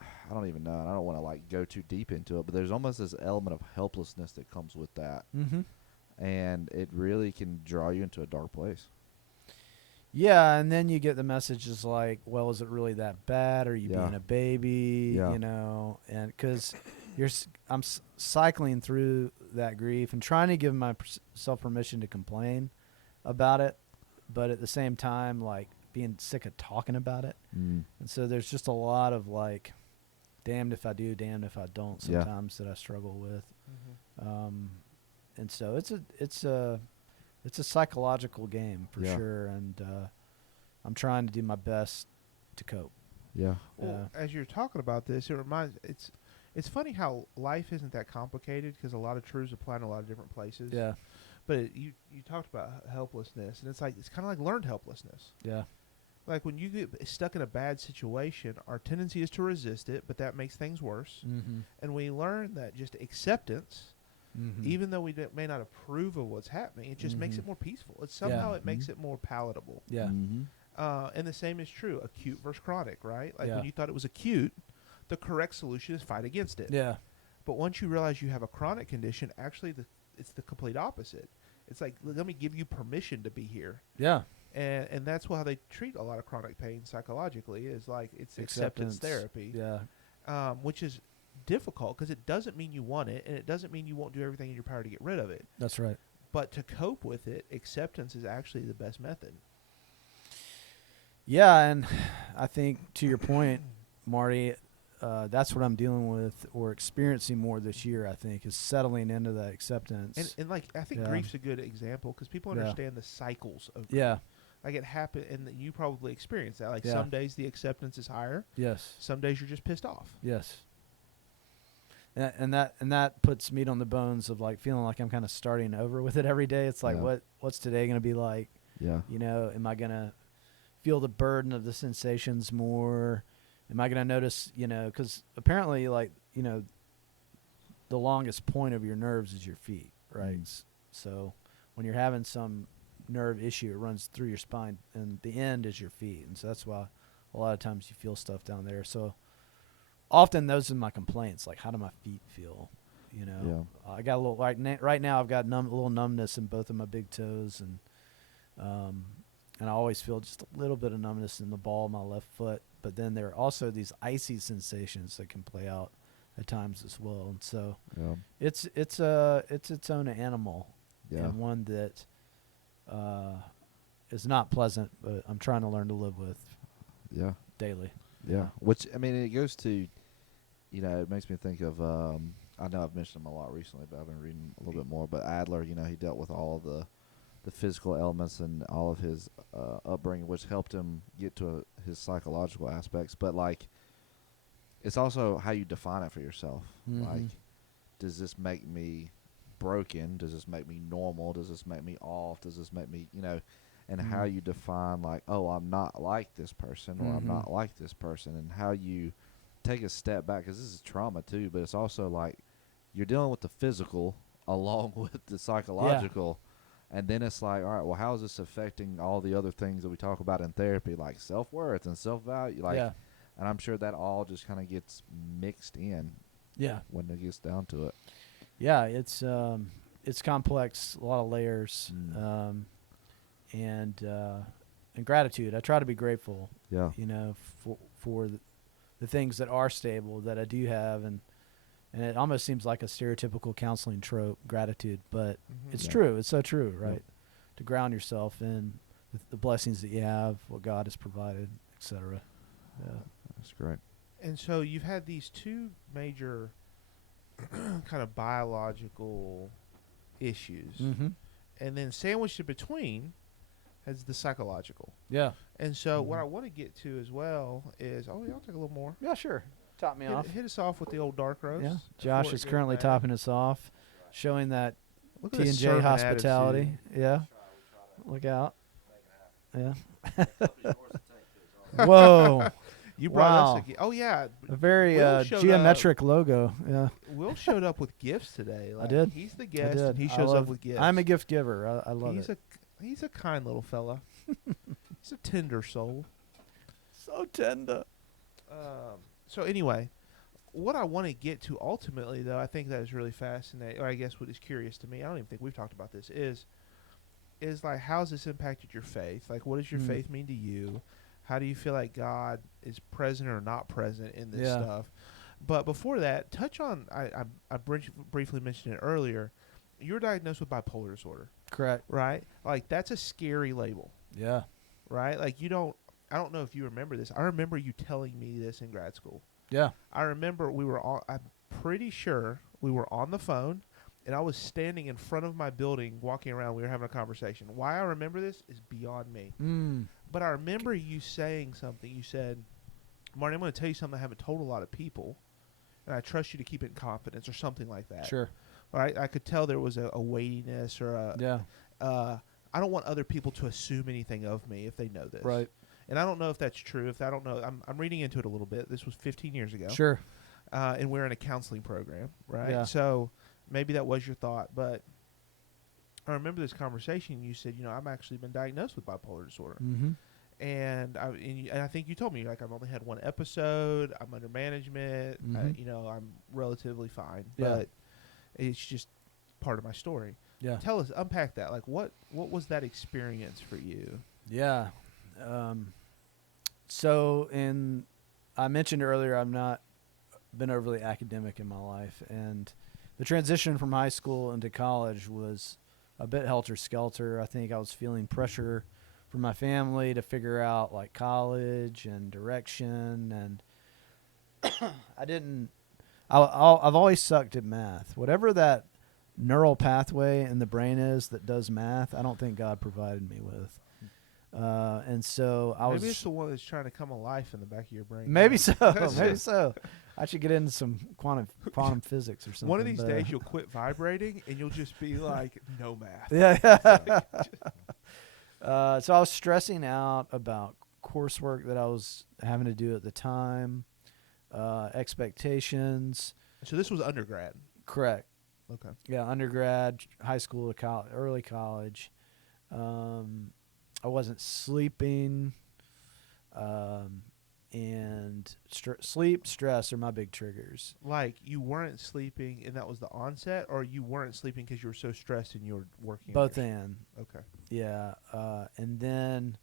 I don't even know, and I don't want to like go too deep into it, but there's almost this element of helplessness that comes with that, Mm-hmm. and it really can draw you into a dark place. Yeah, and then you get the messages like, well, is it really that bad? Are you Yeah. being a baby? Yeah. And because I'm cycling through that grief and trying to give myself permission to complain about it, but at the same time, like, being sick of talking about it. Mm. And so there's just a lot of like, damned if I do, damned if I don't Yeah. sometimes that I struggle with. Mm-hmm. And so it's a psychological game for Yeah. sure, and I'm trying to do my best to cope. Yeah. Well, as you're talking about this, it's funny how life isn't that complicated because a lot of truths apply in a lot of different places. Yeah, But you talked about helplessness, and it's kind of like learned helplessness. yeah, Like when you get stuck in a bad situation, our tendency is to resist it, but that makes things worse. mm-hmm. And we learn that just acceptance, Mm-hmm. even though we may not approve of what's happening, it just makes Mhm. it more peaceful. It somehow it makes Mhm. it more palatable. Yeah, Mm-hmm. And the same is true, acute versus chronic, right? Like Yeah. when you thought it was acute, the correct solution is fight against it. yeah, But once you realize you have a chronic condition, actually it's the complete opposite. It's like, let me give you permission to be here. yeah, And that's how they treat a lot of chronic pain psychologically, is like it's acceptance therapy, Yeah, which is difficult because it doesn't mean you want it, and it doesn't mean you won't do everything in your power to get rid of it. that's right. But to cope with it, acceptance is actually the best method. Yeah, and I think to your point, Marty, that's what I'm dealing with or experiencing more this year. I think is settling into that acceptance. And like I think Yeah. grief's a good example because people Yeah. understand the cycles of grief. Yeah. Like it happened, and that you probably experience that. Like Yeah. some days the acceptance is higher, Yes. some days you're just pissed off. Yes. And that puts meat on the bones of like feeling like I'm kind of starting over with it every day. It's like Yeah. what's today going to be like? Yeah. Am I going to feel the burden of the sensations more? Am I going to notice, cuz apparently like, the longest point of your nerves is your feet, right? Mm. So when you're having some nerve issue, it runs through your spine and the end is your feet. And so that's why a lot of times you feel stuff down there. So often those are my complaints, like how do my feet feel? Yeah. I got a little right now. I've got a little numbness in both of my big toes, and I always feel just a little bit of numbness in the ball of my left foot. But then there are also these icy sensations that can play out at times as well. And so Yeah. it's its own animal, Yeah. and one that is not pleasant, but I'm trying to learn to live with Yeah. daily. Yeah. Which, I mean, it goes to, it makes me think of, I know I've mentioned him a lot recently, but I've been reading a little bit more. But Adler, he dealt with all of the physical elements and all of his upbringing, which helped him get to his psychological aspects. But, like, it's also how you define it for yourself. Mhm. Like, does this make me broken? Does this make me normal? Does this make me off? Does this make me, and how Mm. you define like, oh, I'm not like this person or I'm Mhm. not like this person, and how you take a step back, because this is trauma too, but it's also like you're dealing with the physical along with the psychological. And then it's like, all right, well, how is this affecting all the other things that we talk about in therapy, like self-worth and self-value? Like, Yeah. and I'm sure that all just kind of gets mixed in Yeah. when it gets down to it. Yeah. It's complex, a lot of layers, Mm. and gratitude. I try to be grateful, Yeah. for the things that are stable that I do have, and it almost seems like a stereotypical counseling trope, gratitude, but Mhm. it's Yeah. true. It's so true, Yeah. right? To ground yourself in the blessings that you have, what God has provided, etc. Yeah. That's great. And so you've had these two major kind of biological issues, Mm-hmm. and then sandwiched in between has the psychological. Yeah. And so what Mhm. I want to get to as well is, oh, yeah, I'll take a little more. Yeah, sure. Top me off. Hit us off with the old dark roast. Yeah. before Josh it is goes currently bad. topping us off, showing that Look at this T&J servant hospitality. attitude. Yeah. Look out. Yeah. Whoa. You brought Wow. us oh yeah, A very Will showed geometric logo. Yeah. Will showed up with gifts today. I did. He's the I guest, did. and he I shows love- up with gifts. I'm a gift giver. I love he's it. He's a kind little fella. He's a tender soul. So tender. So anyway, what I want to get to ultimately, though, I think that is really fascinating, or I guess what is curious to me, I don't even think we've talked about this, is like, how's this impacted your faith? Like, what does your Mm. faith mean to you? How do you feel like God is present or not present in this Yeah. stuff? But before that, touch on, I briefly mentioned it earlier, you were diagnosed with bipolar disorder, Correct. right? Like, that's a scary label, Yeah. right? Like, I don't know if you remember this. I remember you telling me this in grad school. Yeah. I remember I'm pretty sure we were on the phone, and I was standing in front of my building walking around. We were having a conversation. Why I remember this is beyond me. Mm. But I remember you saying something. You said, Marty, I'm going to tell you something I haven't told a lot of people, and I trust you to keep it in confidence, or something like that. Sure. Right? I could tell there was a weightiness, or Yeah. I don't want other people to assume anything of me if they know this. Right. And I don't know if that's true. If I don't know, I'm reading into it a little bit. This was 15 years ago. Sure. And we're in a counseling program, right? Yeah. So maybe that was your thought, but I remember this conversation. You said, I've actually been diagnosed with bipolar disorder, Mm-hmm. and I think you told me, like, I've only had one episode. I'm under management. Mhm. I'm relatively fine, Yeah. but it's just part of my story. Yeah. Tell us, unpack that. Like, what was that experience for you? Yeah. I mentioned earlier, I've not been overly academic in my life, and the transition from high school into college was a bit helter-skelter. I think I was feeling pressure from my family to figure out like college and direction, and I've always sucked at math. Whatever that neural pathway in the brain is that does math, I don't think God provided me with. And so Maybe it's the one that's trying to come alive in the back of your brain. maybe so. Maybe so. I should get into some quantum physics or something. One of these but, days you'll quit vibrating and you'll just be like, no math. Yeah. So I was stressing out about coursework that I was having to do at the time, expectations. So this was undergrad. Correct. Okay. Yeah, undergrad, high school to early college. I wasn't sleeping, and sleep, stress are my big triggers. Like, you weren't sleeping and that was the onset, or you weren't sleeping because you were so stressed and you were working? Both and. Okay. Yeah. And then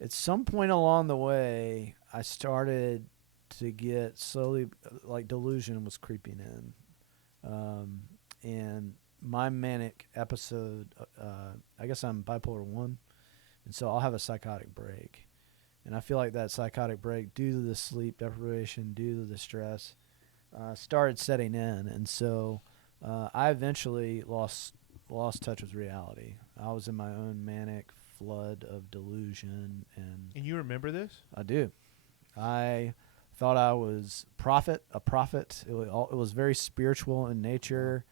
at some point along the way, I started to get slowly, like, delusion was creeping in. And my manic episode, I guess I'm bipolar 1, and so I'll have a psychotic break. And I feel like that psychotic break, due to the sleep deprivation, due to the stress, started setting in. And so I eventually lost touch with reality. I was in my own manic flood of delusion. And you remember this? I do. I thought I was a prophet. It was very spiritual in nature.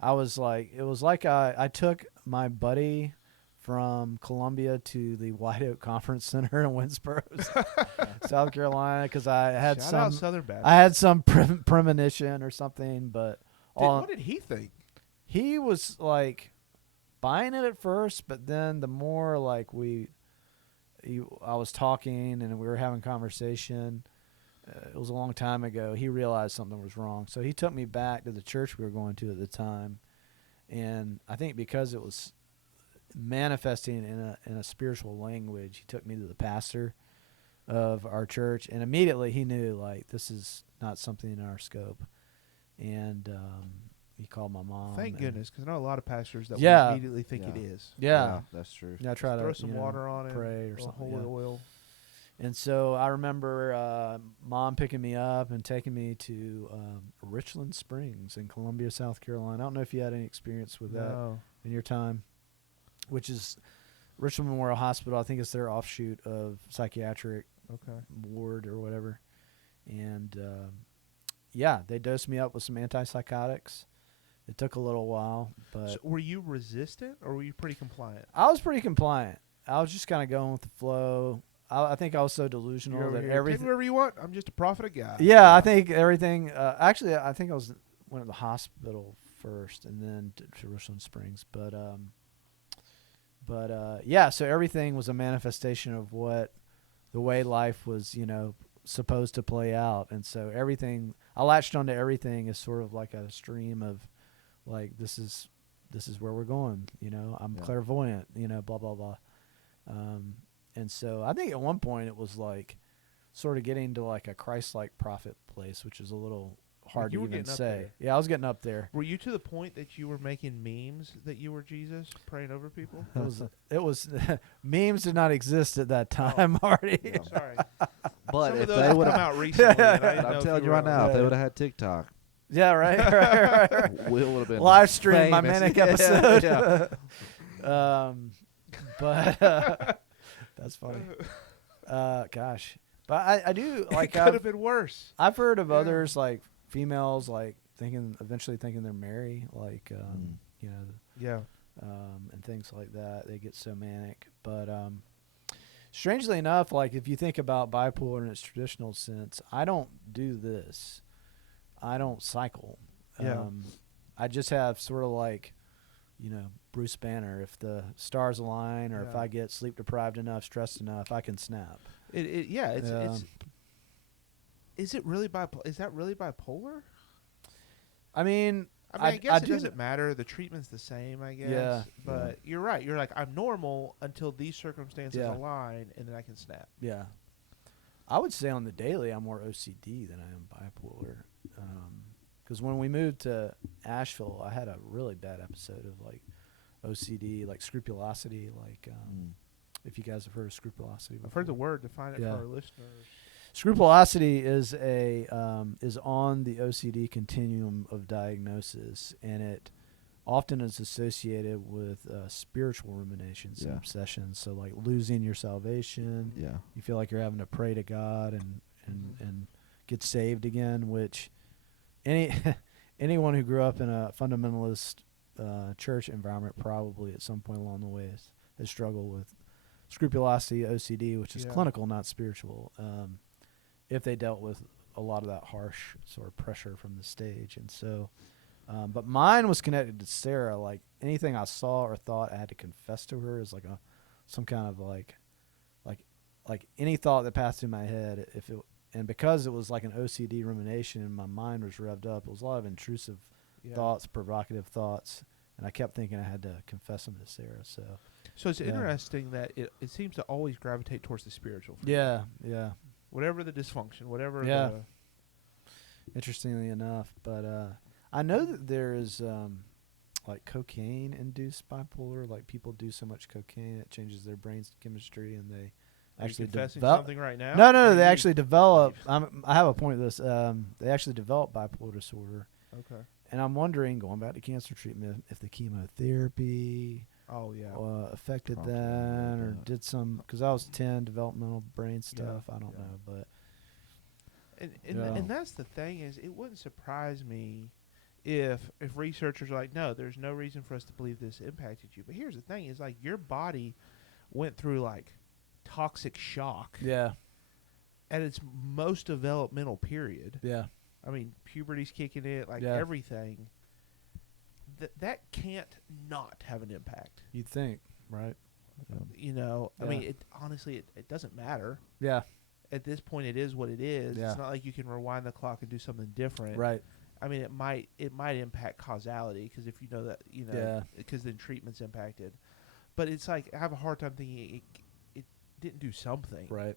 I was like, it was like I took my buddy from Columbia to the White Oak Conference Center in Winsboro, South Carolina, because I had Shout out some Southern Baptist. I had some premonition or something, but What did he think? he was like buying it at first, but then the more like I was talking and we were having conversation. It was a long time ago. He realized something was wrong, so he took me back to the church we were going to at the time, and I think because it was manifesting in a spiritual language, he took me to the pastor of our church, and immediately he knew like this is not something in our scope, and he called my mom. Thank goodness, because I know a lot of pastors that Yeah. would immediately think it is. Yeah, that's true. yeah. Try to Throw some water on it, pray or or something. holy Yeah. oil. And so I remember Mom picking me up and taking me to Richland Springs in Columbia, South Carolina. I don't know if you had any experience with that No. in your time, which is Richland Memorial Hospital. I think it's their offshoot of psychiatric Okay. ward or whatever. And, yeah, they dosed me up with some antipsychotics. It took a little while, but So were you resistant, or were you pretty compliant? I was pretty compliant. I was just kind of going with the flow. I think I was so delusional You're over that here, everything. take me wherever you want. I'm just a prophet of God. Yeah, I think everything. Actually, I think I went to the hospital first, and then to Richland Springs. But yeah. So everything was a manifestation of what the way life was, supposed to play out, and so everything I latched onto everything as sort of like a stream of, like this is where we're going. I'm clairvoyant. Blah blah blah. And so I think at one point it was like sort of getting to like a Christ-like prophet place, which is a little hard you to were even getting up say. there. Yeah, I was getting up there. Were you to the point that you were making memes that you were Jesus, praying over people? It was memes did not exist at that time, Marty. Yeah. Sorry. But Some if of those they have would come have, out recently. And I didn't know I'm if telling you were right on now, it. if they would have had TikTok, Yeah, right. we would have been Live stream my famous. manic Yeah, episode. yeah. But that's funny. Gosh, but I do like. It could have been worse. I've heard of Yeah. others like females like eventually thinking they're Mary, like Yeah. and things like that. They get so manic, but strangely enough, like if you think about bipolar in its traditional sense, I don't do this. I don't cycle. Yeah. I just have sort of like, Bruce Banner. If the stars align, or if Yeah. I get sleep deprived enough, stressed enough, I can snap. It's. Is it really bipolar? Is that really bipolar? I mean, I guess it do- doesn't matter. The treatment's the same, I guess. Yeah. But you're right. You're like, I'm normal until these circumstances Yeah. align, and then I can snap. Yeah. I would say on the daily, I'm more OCD than I am bipolar. Because when we moved to Asheville, I had a really bad episode of like OCD, like scrupulosity. Like, if you guys have heard of scrupulosity before. I've heard the word. Define it Yeah. for our listeners. Scrupulosity is is on the OCD continuum of diagnosis, and it often is associated with spiritual ruminations and Yeah. obsessions. So like losing your salvation, Yeah. you feel like you're having to pray to God and get saved again. Which anyone who grew up in a fundamentalist church environment probably at some point along the way has struggled with scrupulosity, OCD, which is Yeah. clinical, not spiritual. If they dealt with a lot of that harsh sort of pressure from the stage. And so, but mine was connected to Sarah. Like anything I saw or thought, I had to confess to her as like some kind of like any thought that passed through my head. And because it was like an OCD rumination and my mind was revved up, it was a lot of intrusive Yeah. thoughts, provocative thoughts. And I kept thinking I had to confess them to Sarah. So So it's Yeah. interesting that it seems to always gravitate towards the spiritual. for you. yeah. Whatever the dysfunction, whatever. Yeah. The, Interestingly enough, but I know that there is like cocaine-induced bipolar. Like people do so much cocaine it changes their brain's chemistry, and they Are you actually confessing develop. something right now? No, Or they you- actually develop. I have a point of this. They actually develop bipolar disorder, Okay. and I'm wondering, going back to cancer treatment, if the chemotherapy Oh yeah. affected Prompted that, a little or bit. did some, because I was 10, developmental brain stuff. I don't yeah. know, but And Yeah. and that's the thing is, it wouldn't surprise me if researchers are like, no, there's no reason for us to believe this impacted you. But here's the thing: is like your body went through like toxic shock Yeah. at its most developmental period. Yeah. I mean, puberty's kicking in, like Yeah. everything. That can't not have an impact. You'd think, right? You know, I Yeah. mean, honestly, it doesn't matter. Yeah. At this point, it is what it is. Yeah. It's not like you can rewind the clock and do something different. Right. I mean, it might impact causality because if you know that, you know, Yeah. because then treatment's impacted. But it's like I have a hard time thinking it didn't do something. Right.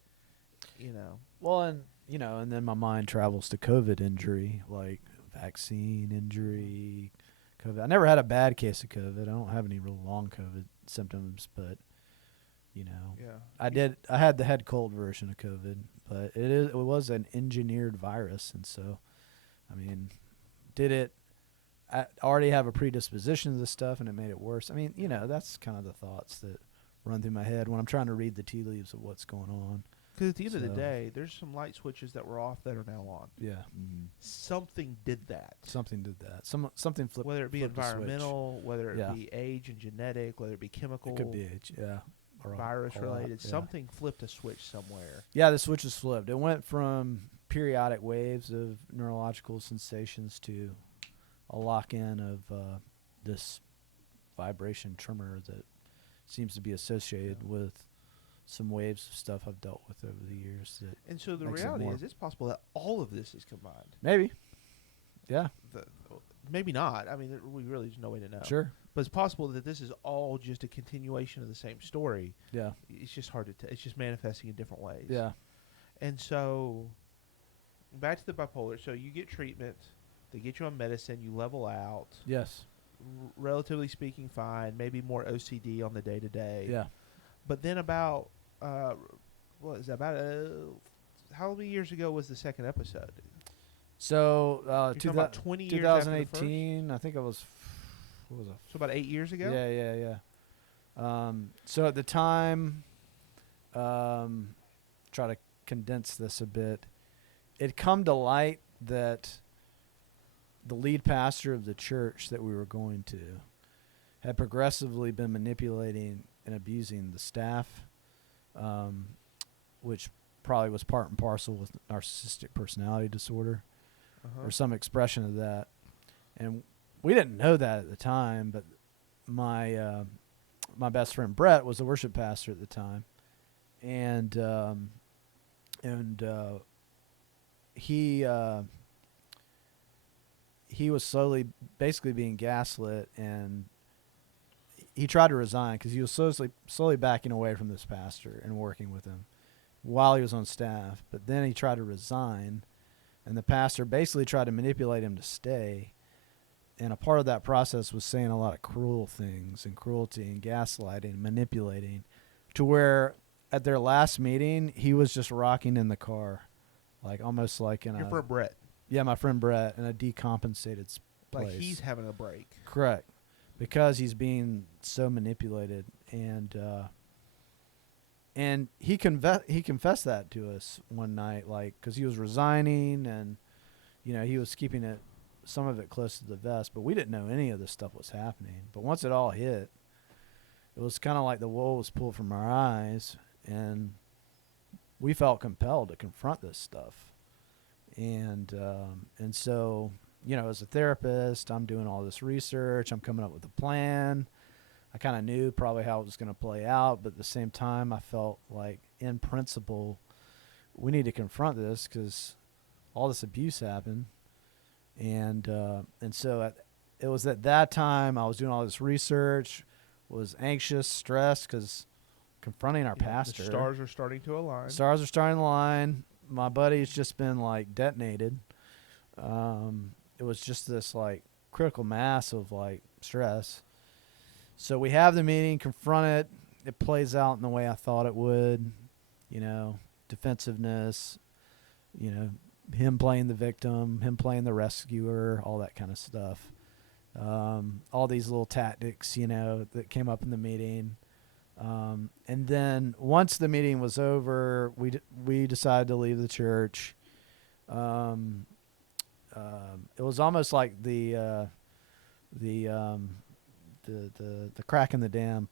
You know. Well, and you know, and then my mind travels to COVID injury, like vaccine injury, COVID. I never had a bad case of COVID. I don't have any real long COVID symptoms, but you know, Yeah. I had the head cold version of COVID, but it was an engineered virus, and so, I mean, I already have a predisposition to this stuff, and it made it worse. I mean, you know, that's kind of the thoughts that run through my head when I'm trying to read the tea leaves of what's going on. Because at the end of the So- day, there's some light switches that were off that are now on. Yeah, Something did that. something did that. Something flipped. Whether it be flipped the switch. environmental, whether it Yeah. be age and genetic, whether it be chemical, It could be age, yeah, or virus a lot, related, yeah. something flipped a switch somewhere. Yeah, the switch was flipped. It went from periodic waves of neurological sensations to a lock-in of this vibration tremor that seems to be associated with some waves of stuff I've dealt with over the years. That And so the Makes it reality more- is, it's possible that all of this is combined. maybe, yeah, Maybe not. I mean, we really there's no way to know. sure, But it's possible that this is all just a continuation of the same story. yeah, It's just hard to it's just manifesting in different ways. yeah, And so, back to the bipolar. So you get treatment. They get you on medicine. You level out. yes, Relatively speaking, fine. Maybe more OCD on the day to day. yeah. But then about what is that, about how many years ago was the second episode? So, You're talking about 20 years after the first? 2018, I think it was. What was it? So about 8 years ago. Yeah. So at the time, try to condense this a bit. It come to light that the lead pastor of the church that we were going to had progressively been manipulating and abusing the staff, which probably was part and parcel with narcissistic personality disorder Uh-huh. or some expression of that. And we didn't know that at the time, but my my best friend Brett was the worship pastor at the time, and he was basically being gaslit, and he tried to resign because he was slowly backing away from this pastor and working with him while he was on staff. But then he tried to resign, and the pastor basically tried to manipulate him to stay. And a part of that process was saying a lot of cruel things and cruelty and gaslighting and manipulating, to where at their last meeting, he was just rocking in the car, like almost like in Your friend Brett. yeah, my friend Brett, in a decompensated place. Like he's having a break. Correct, because he's being so manipulated, and he confessed that to us one night, like, because he was resigning, and you know, he was keeping some of it close to the vest, but we didn't know any of this stuff was happening. But once it all hit, it was kind of like the wool was pulled from our eyes, and we felt compelled to confront this stuff. And so, you know, as a therapist, I'm doing all this research. I'm coming up with a plan. I kind of knew probably how it was going to play out, but at the same time, I felt like, in principle, we need to confront this because all this abuse happened. And so it was at that time I was doing all this research, was anxious, stressed, because confronting our pastor. The stars are starting to align. Stars are starting to align. My buddy's just been like detonated. It was just this like critical mass of like stress. So we have the meeting, confront it. It plays out in the way I thought it would. You know, defensiveness. You know, him playing the victim, him playing the rescuer, all that kind of stuff. All these little tactics, you know, that came up in the meeting. And then once the meeting was over, we decided to leave the church. it was almost like the crack in the dam,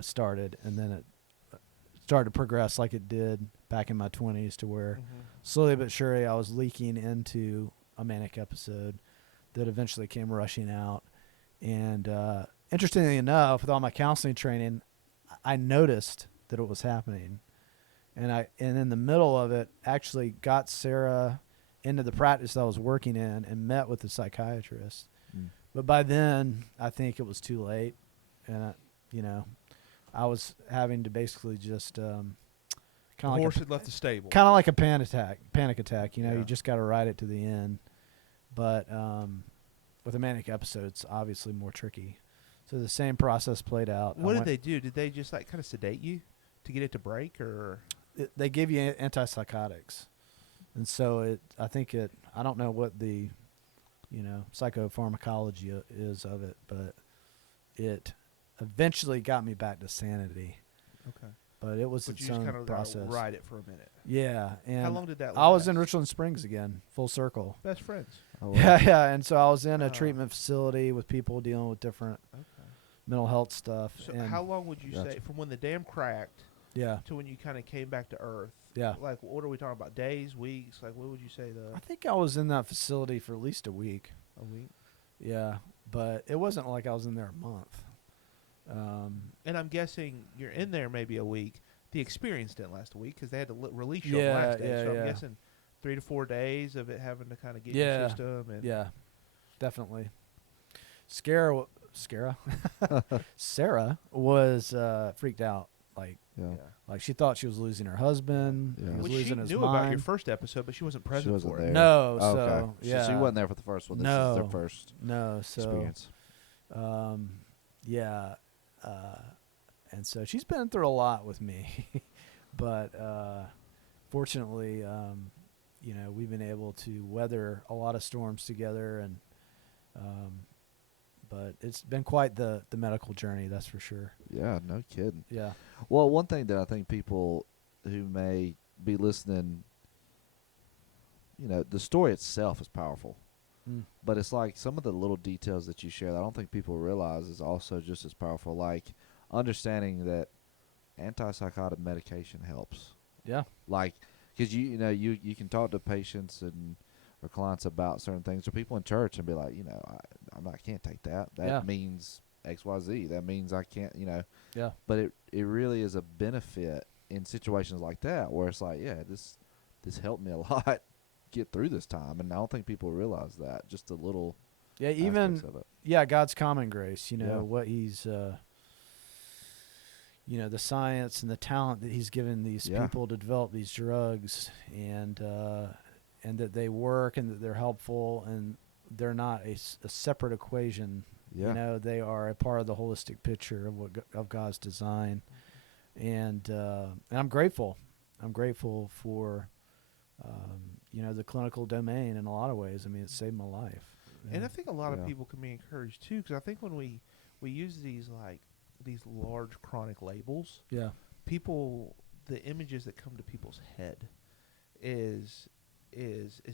started, and then it started to progress like it did back in my 20s, to where slowly but surely I was leaking into a manic episode that eventually came rushing out. And interestingly enough, with all my counseling training, I noticed that it was happening, and in the middle of it actually got Sarah into the practice that I was working in and met with the psychiatrist. But by then, I think it was too late, and I was having to basically just kind of like horse had left the stable. kind of like a panic attack. Yeah. You just got to ride it to the end. But with a manic episode, it's obviously more tricky. So the same process played out. What did they do? Did they just like kind of sedate you to get it to break, or they give you antipsychotics, and so I don't know what the psychopharmacology is of it, but it eventually got me back to sanity. okay? But it was But you its just own kind of process. ride it for a minute. Yeah, and How long did that last? I was in Richland Springs again, full circle. Best friends. Oh, Yeah, and so I was in a Oh. treatment facility with people dealing with different Okay. mental health stuff. So and how long would you Gotcha. say from when the dam cracked yeah, to when you kind of came back to Earth? yeah. Like, what are we talking about? Days, weeks? Like, what would you say I think I was in that facility for at least a week. a week? Yeah, but it wasn't like I was in there a month. And I'm guessing you're in there maybe a week. The experience didn't last a week because they had to release you on Yeah, the last day. yeah, So yeah. I'm guessing 3 to 4 days of it having to kind of get Yeah, your system. And yeah, definitely. Sarah was freaked out. Yeah. Like she thought she was losing her husband. Yeah. He was Which she losing his knew mind. about your first episode, but she wasn't present wasn't for there. it. No, Oh, so okay. yeah, So you wasn't there for the first one. This is their first No, so experience. yeah, and so she's been through a lot with me, but fortunately, we've been able to weather a lot of storms together, and but it's been quite the medical journey, that's for sure. Yeah, no kidding. Yeah, Well, one thing that I think people who may be listening, the story itself is powerful. But it's like some of the little details that you share that I don't think people realize is also just as powerful. Like understanding that antipsychotic medication helps. yeah, Like, because you can talk to patients or clients about certain things, or people in church and be like, I can't take that. That Yeah. means XYZ. That means I can't. yeah, But it really is a benefit in situations like that where it's like, yeah, this helped me a lot get through this time, and I don't think people realize that. Just a little yeah. Even aspects of it. God's common grace. Yeah. What He's. The science and the talent that He's given these Yeah. people to develop these drugs, and that they work, and that they're helpful, and they're not a separate equation. Yeah. They are a part of the holistic picture of God's design, and I'm grateful. I'm grateful for the clinical domain in a lot of ways. I mean, it saved my life. And I think a lot of Yeah. people can be encouraged too, because I think when we use these large chronic labels, yeah, the images that come to people's head is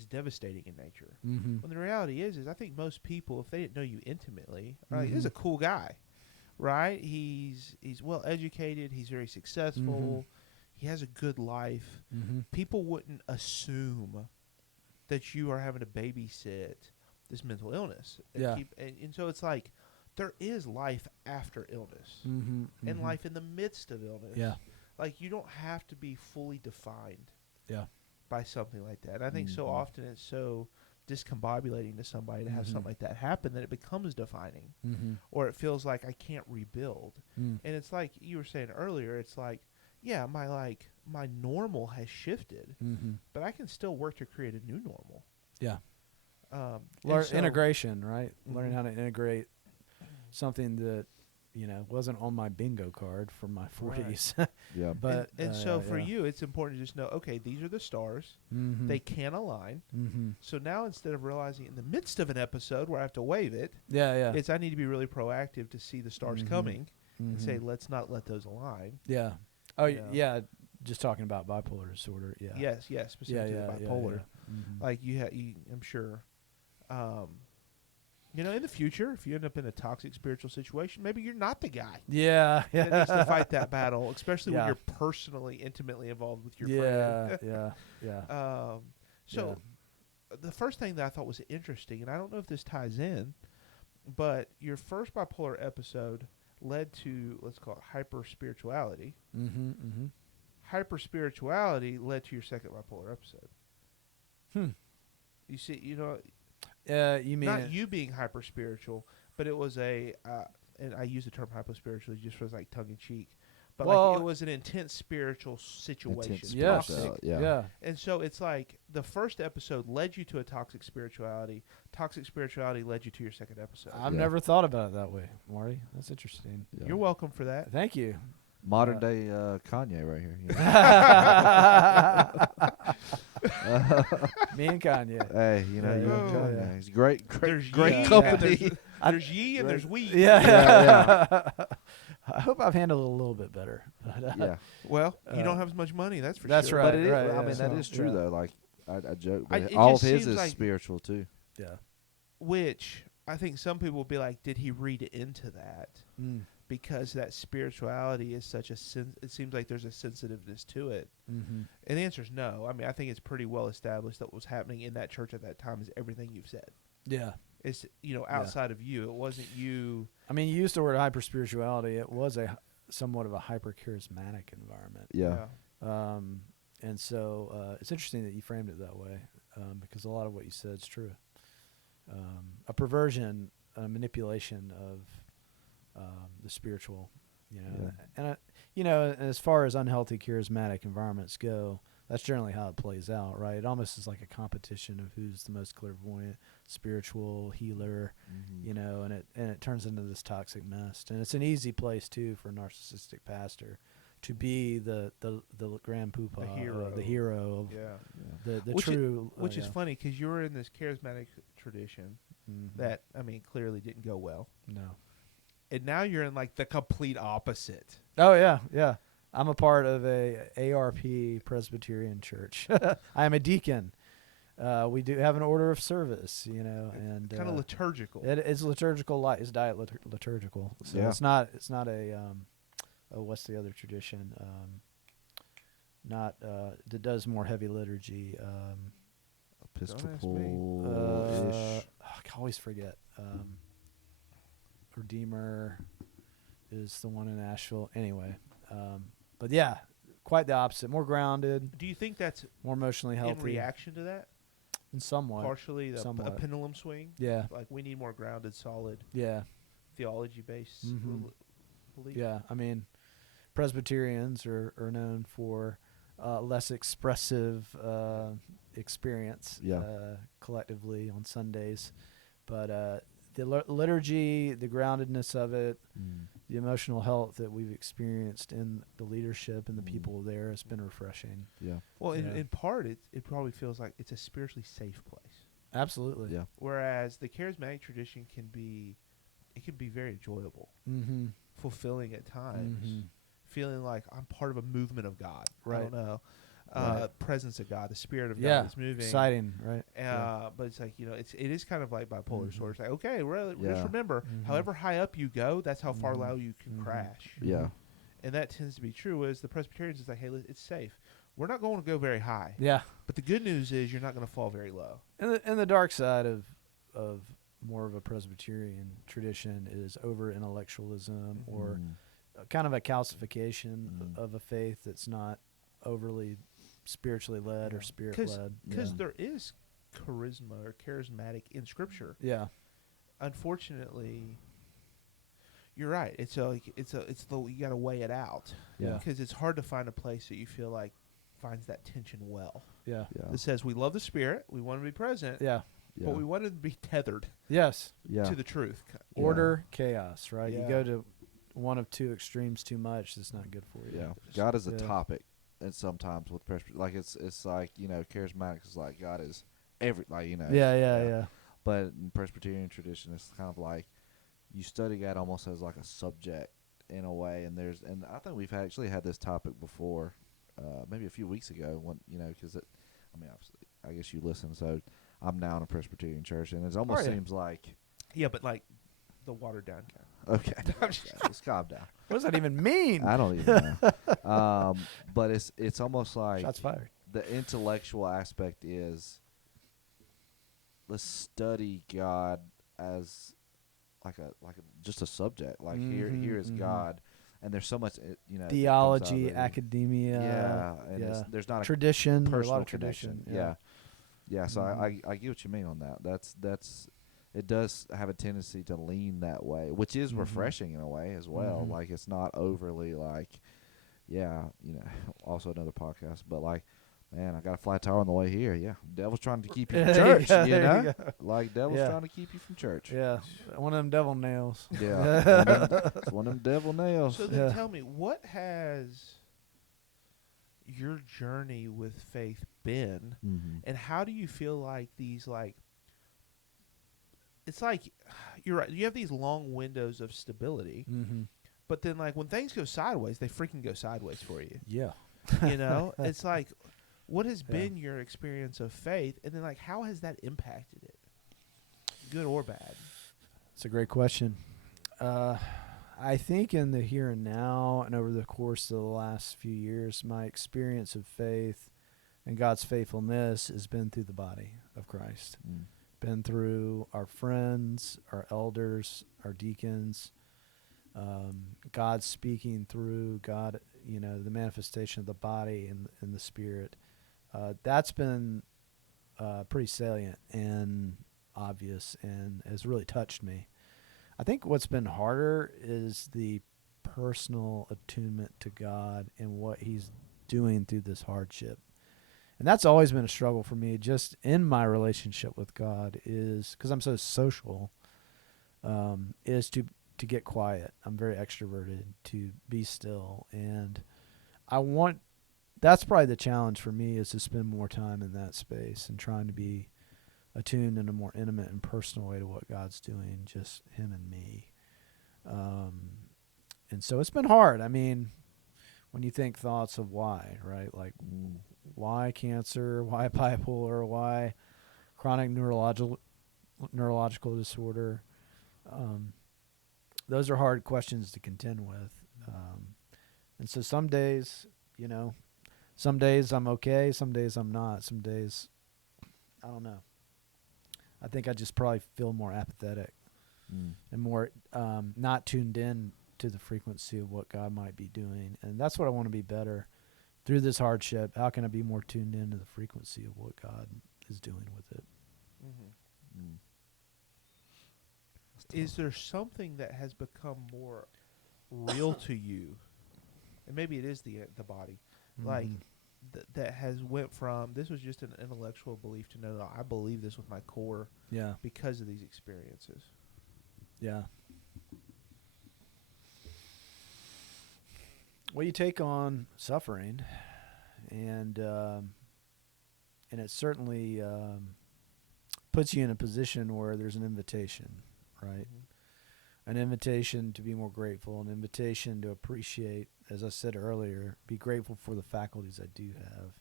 devastating in nature. mm-hmm. When the reality is I think most people, if they didn't know you intimately, are like, Mhm. this is a cool guy, right? He's well educated. He's very successful. He has a good life. Mm-hmm. People wouldn't assume that you are having to babysit this mental illness. Yeah. And so it's like there is life after illness Mm-hmm. and life in the midst of illness. Yeah. Like you don't have to be fully defined Yeah. by something like that. And I think so Mhm. often it's so discombobulating to somebody to have Mhm. something like that happen that it becomes defining, Mm-hmm. or it feels like I can't rebuild. Mm. And it's like you were saying earlier, it's like, yeah, my normal has shifted, Mm-hmm. but I can still work to create a new normal. Yeah. And so- Integration, right? Learning Mhm. how to integrate something that wasn't on my bingo card from my 40s. Yeah. But and so for yeah. you, it's important to just know, okay, these are the stars. Mhm. They can align. Mm-hmm. So now instead of realizing in the midst of an episode where I have to wave it, Yeah. it's I need to be really proactive to see the stars Mhm. coming and say, Mhm. let's not let those align. Yeah. Oh you know. yeah. Just talking about bipolar disorder. Yeah. Yes, specifically the bipolar. Like I'm sure. In the future, if you end up in a toxic spiritual situation, maybe you're not the guy Yeah. that needs to fight that battle, especially when Yeah. you're personally, intimately involved with your Yeah. friend. Yeah. So the first thing that I thought was interesting, and I don't know if this ties in, but your first bipolar episode led to, let's call it hyper spirituality. Hyper spirituality led to your second bipolar episode. You see, You mean not you being hyper spiritual, but it was and I use the term hyper spiritual just for like tongue in cheek, but like it was an intense spiritual situation. Intense Yes. toxic, Yeah. And so it's like the first episode led you to a toxic spirituality. Toxic spirituality led you to your second episode. I've never thought about it that way, Marty. That's interesting. Yeah. You're welcome for that. Thank you. Modern day Kanye right here. Me and Kanye. Hey, you know, you Oh, and Kanye. yeah. He's great There's great ye, company. There's ye and there's we. Yeah. I hope I've handled it a little bit better. Yeah, Well, you don't have as much money, that's for That's sure. right. but it is. I yeah, mean, that so, is true yeah. though. Like I joke, but it all of just his seems is like- spiritual too. Yeah. Which I think some people will be like, did he read into that? Because that spirituality is such a it seems like there's a sensitiveness to it. And the answer is no. I mean, I think it's pretty well established that what was happening in that church at that time is everything you've said. Yeah. It's outside of you. It wasn't you. I mean, you used the word hyper spirituality. It was somewhat of a hyper charismatic environment. Yeah, And so it's interesting that you framed it that way because a lot of what you said is true. A perversion, a manipulation of the spiritual, and as far as unhealthy charismatic environments go, that's generally how it plays out, right? It almost is like a competition of who's the most clairvoyant, spiritual healer, and it turns into this toxic mess. And it's an easy place too for a narcissistic pastor to be the grand poopah, the hero of the which true, which is funny because you were in this charismatic tradition that clearly didn't go well. No. And now you're in like the complete opposite. Oh yeah. I'm a part of a ARP Presbyterian church. I am a deacon. We do have an order of service, and Kind of liturgical. It's liturgical. It's diet liturgical. So Yeah. it's not a what's the other tradition? Not that does more heavy liturgy. Episcopal-ish. I always forget. Redeemer is the one in Asheville. Anyway, but yeah, quite the opposite. More grounded, Do you think that's more emotionally healthy. in reaction to that? And somewhat. Partially a Somewhat. pendulum swing? Yeah. Like we need more grounded, solid, Yeah. theology-based belief? Yeah. I mean, Presbyterians are known for less expressive experience collectively on Sundays. But the liturgy, the groundedness of it, the emotional health that we've experienced in the leadership and the people there has been refreshing. Yeah. Well, Yeah. in part, it probably feels like it's a spiritually safe place. Absolutely. Yeah. Whereas the charismatic tradition can be very enjoyable, fulfilling at times, feeling like I'm part of a movement of God. Right. I don't know. Right. Presence of God, the Spirit of Yeah. God is moving. Exciting, right? But it's like, it is kind of like bipolar disorder. It's like, okay, just Yeah. remember, however high up you go, that's how far low you can crash. Yeah. And that tends to be true. As the Presbyterians is like, hey, it's safe. We're not going to go very high. Yeah. But the good news is you're not going to fall very low. And the dark side of more of a Presbyterian tradition is over intellectualism or kind of a calcification of a faith that's not overly spiritually led or spirit led. Because there is charisma or charismatic in Scripture. Yeah. Unfortunately, you're right. You got to weigh it out. Yeah. Because it's hard to find a place that you feel like finds that tension well. Yeah. That says we love the Spirit, we want to be present, Yeah. but we want to be tethered Yes. to the truth. Order, chaos, right? Yeah. You go to one of two extremes too much, that's not good for you. Yeah. God is a Yeah. topic, and sometimes with like it's like charismatic is like God is Yeah. But in Presbyterian tradition, it's kind of like you study God almost as like a subject in a way, and I think we've actually had this topic before, maybe a few weeks ago when because I mean, obviously, I guess you listen. So I'm now in a Presbyterian church, and it almost seems like Yeah, but like the watered down kind. okay, let's calm down. What does that even mean? I don't even know. But it's almost like Shots fired. the intellectual aspect is let's study God as like a just a subject. Like here is God, and there's so much that comes out of Theology, it. academia. Yeah, and there's not tradition. a There's a personal lot of tradition. connection. Yeah. So Mhm. I get what you mean on that. That's it does have a tendency to lean that way, which is refreshing in a way as well. Mhm. Like it's not overly like, also another podcast, but like, man, I got a flat tire on the way here. Yeah, devil's trying to keep you from church. Yeah, you there know, you go. like devil's Yeah. trying to keep you from church. Yeah, one of them devil nails. Yeah, it's one of them devil nails. So then tell me, what has your journey with faith been, and how do you feel like these it's like you're right. You have these long windows of stability, Mm-hmm. but then like when things go sideways, they freaking go sideways for you. Yeah. You know, it's like, what has Yeah. been your experience of faith, and then like how has that impacted it, good or bad? It's a great question. I think in the here and now and over the course of the last few years, my experience of faith and God's faithfulness has been through the body of Christ. Been through our friends, our elders, our deacons, God speaking through God, the manifestation of the body and the spirit. That's been pretty salient and obvious and has really touched me. I think what's been harder is the personal attunement to God and what he's doing through this hardship. And that's always been a struggle for me, just in my relationship with God, is because I'm so social, is to get quiet. I'm very extroverted, to be still. And that's probably the challenge for me, is to spend more time in that space and trying to be attuned in a more intimate and personal way to what God's doing, just him and me. And so it's been hard. I mean, when you think thoughts of why, right? Like, why cancer? Why bipolar? Why chronic neurological disorder? Those are hard questions to contend with. And so some days, some days I'm okay. Some days I'm not. Some days, I don't know. I think I just probably feel more apathetic and more not tuned in to the frequency of what God might be doing. And that's what I want to be better through this hardship. How can I be more tuned into the frequency of what God is doing with it? Is there something that has become more real to you? And maybe it is the body. Like, that has went from, this was just an intellectual belief, to know, I believe this with my core because of these experiences. Yeah. Well, you take on suffering, and it certainly puts you in a position where there's an invitation, right? An invitation to be more grateful, an invitation to appreciate, as I said earlier, be grateful for the faculties I do have.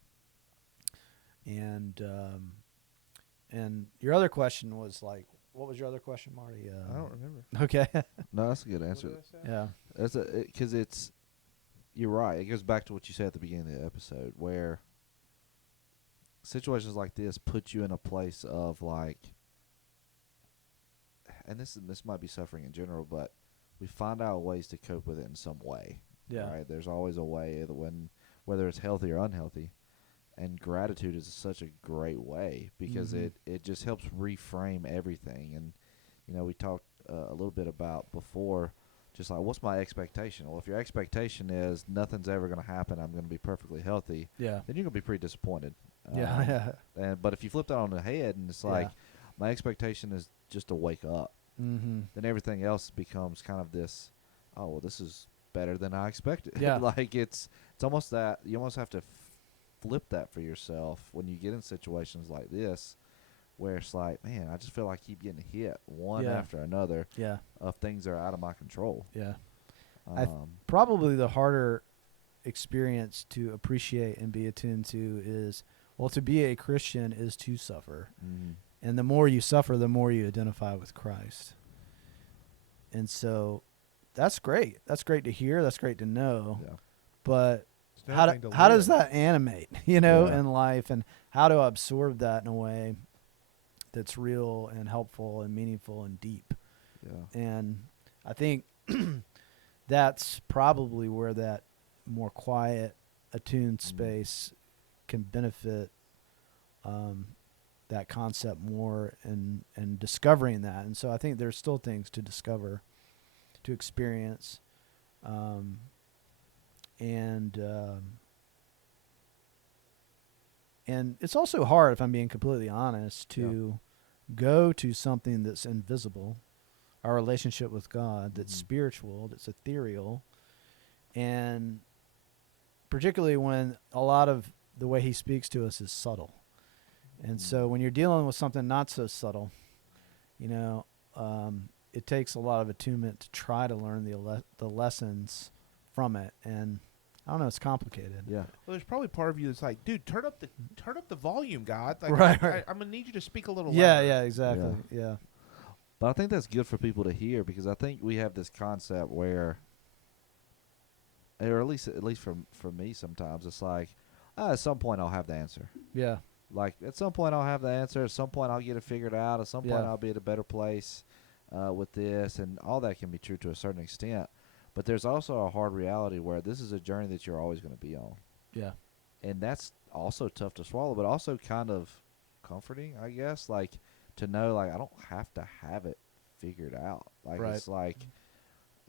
And your other question was like, what was your other question, Marty? I don't remember. Okay. No, that's a good answer. What did I say? Yeah. That's because you're right. It goes back to what you said at the beginning of the episode, where situations like this put you in a place of like, and this might be suffering in general, but we find out ways to cope with it in some way. Yeah. Right? There's always a way whether it's healthy or unhealthy, and gratitude is such a great way because it just helps reframe everything. And we talked a little bit about before, just like, what's my expectation? Well, if your expectation is nothing's ever going to happen, I'm going to be perfectly healthy, then you're going to be pretty disappointed. But if you flip that on the head and it's like, my expectation is just to wake up, then everything else becomes kind of this, oh, well, this is better than I expected. Yeah. Like it's almost that you almost have to flip that for yourself when you get in situations like this, where it's like, man, I just feel like I keep getting hit one after another of things that are out of my control. Yeah. Probably the harder experience to appreciate and be attuned to is Well, to be a Christian is to suffer. Mm. And the more you suffer, the more you identify with Christ. And so that's great. That's great to hear. That's great to know. Yeah. But It's another thing to how does live. that animate, you know, Yeah. in life, and how to absorb that in a way that's real and helpful and meaningful and deep? Yeah. And I think that's probably where that more quiet, attuned space can benefit that concept more and discovering that. And so I think there's still things to discover, to experience, and it's also hard, if I'm being completely honest, to go to something that's invisible, our relationship with God, that's spiritual, that's ethereal, and particularly when a lot of the way he speaks to us is subtle. And so when you're dealing with something not so subtle, you know, it takes a lot of attunement to try to learn the lessons from it. And I don't know, it's complicated. Yeah. Well, there's probably part of you that's like, dude, turn up the volume, God. Like, Right. I'm gonna need you to speak a little Yeah, louder. yeah, exactly. Yeah. But I think that's good for people to hear, because I think we have this concept where, or at least for me sometimes, it's like, at some point I'll have the answer. Yeah. Like, at some point I'll have the answer. At some point I'll get it figured out. At some point Yeah. I'll be at a better place with this, and all that can be true to a certain extent. But there's also a hard reality where this is a journey that you're always going to be on. Yeah. And that's also tough to swallow, but also kind of comforting, I guess. Like, to know, like, I don't have to have it figured out. Like, Right. it's like,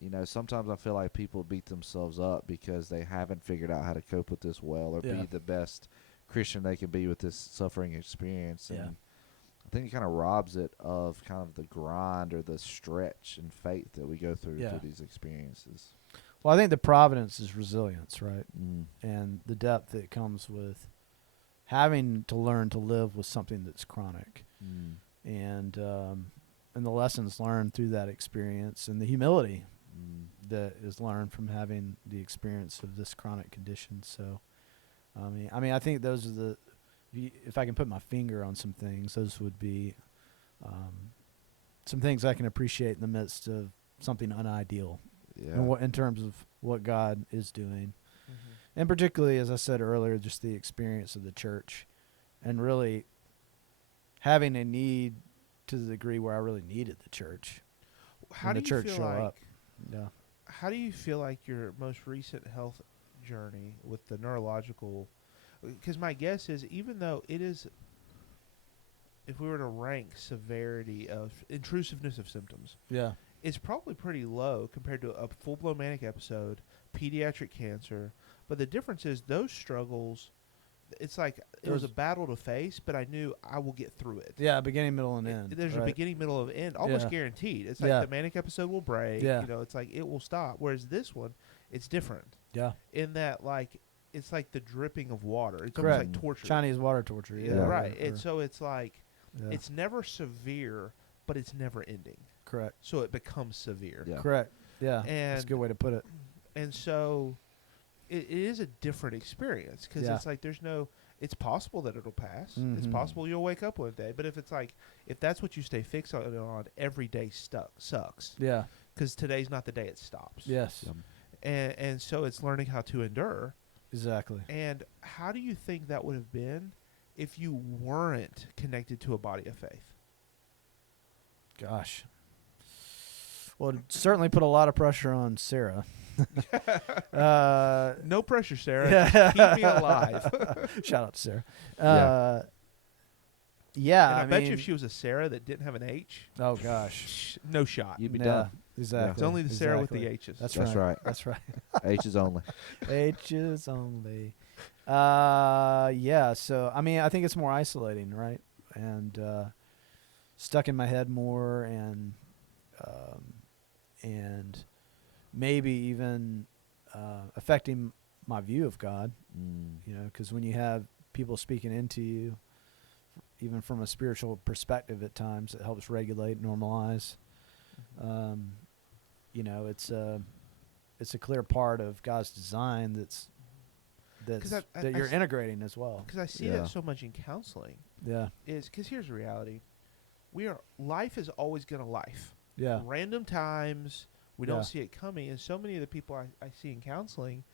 you know, sometimes I feel like people beat themselves up because they haven't figured out how to cope with this well, or Yeah. be the best Christian they can be with this suffering experience. Yeah. And I think it kind of robs it of kind of the grind or the stretch and faith that we go through Yeah. these experiences. Well, I think the providence is resilience, right? Mm. And the depth that comes with having to learn to live with something that's chronic, Mm. and the lessons learned through that experience, and the humility Mm. that is learned from having the experience of this chronic condition. So, I mean, I think those are if I can put my finger on some things, those would be some things I can appreciate in the midst of something unideal, Yeah. in terms of what God is doing. Mm-hmm. And particularly, as I said earlier, just the experience of the church, and really having a need to the degree where I really needed the church. How when do the you church feel show like? up. Yeah. How do you feel like your most recent health journey with the neurological? Because my guess is, even though it is, if we were to rank severity of intrusiveness of symptoms, Yeah. it's probably pretty low compared to a full-blown manic episode, pediatric cancer. But the difference is those struggles, it's like it was a battle to face, but I knew I will get through it. Yeah, beginning, middle, and end. There's a right. beginning, middle, of end, almost Yeah. guaranteed. It's like Yeah. the manic episode will break. Yeah. You know, it's like it will stop. Whereas this one, it's different Yeah. in that, like, it's like the dripping of water. It's Correct. almost like torture. Chinese water torture. Yeah. Yeah. Right. or- And so it's like yeah. it's never severe, but it's never ending. correct. So it becomes severe. Yeah. Correct. Yeah. That's a And good way to put it. and so it is a different experience, because Yeah. it's like there's no. It's possible that it'll pass. It's Mhm. possible you'll wake up one day. But if it's like, if that's what you stay fixated on, every day sucks. Yeah. Because today's not the day it stops. Yes. Yep. And so it's learning how to endure. Exactly. And how do you think that would have been if you weren't connected to a body of faith? Gosh. Well, it certainly put a lot of pressure on Sarah. No pressure, Sarah. Yeah. Keep me alive. Shout out to Sarah. Yeah. Yeah. And I bet mean, you if she was a Sarah that didn't have an H, oh gosh. no shot. You'd be Yeah, done. Exactly. It's only the Sarah with the exactly. H's. That's That's right. right. That's right. H's only. H's only. Yeah. So I mean, I think it's more isolating, right? And stuck in my head more, and maybe even affecting my view of God. Mm. You know, because when you have people speaking into you, even from a spiritual perspective, at times it helps regulate, normalize. You know, it's a clear part of God's design that's I that you're integrating as well. Because I see Yeah. that so much in counseling. Yeah. Is because here's the reality: life is always gonna life. Yeah. Random times we Yeah. don't see it coming, and so many of the people I see in counseling,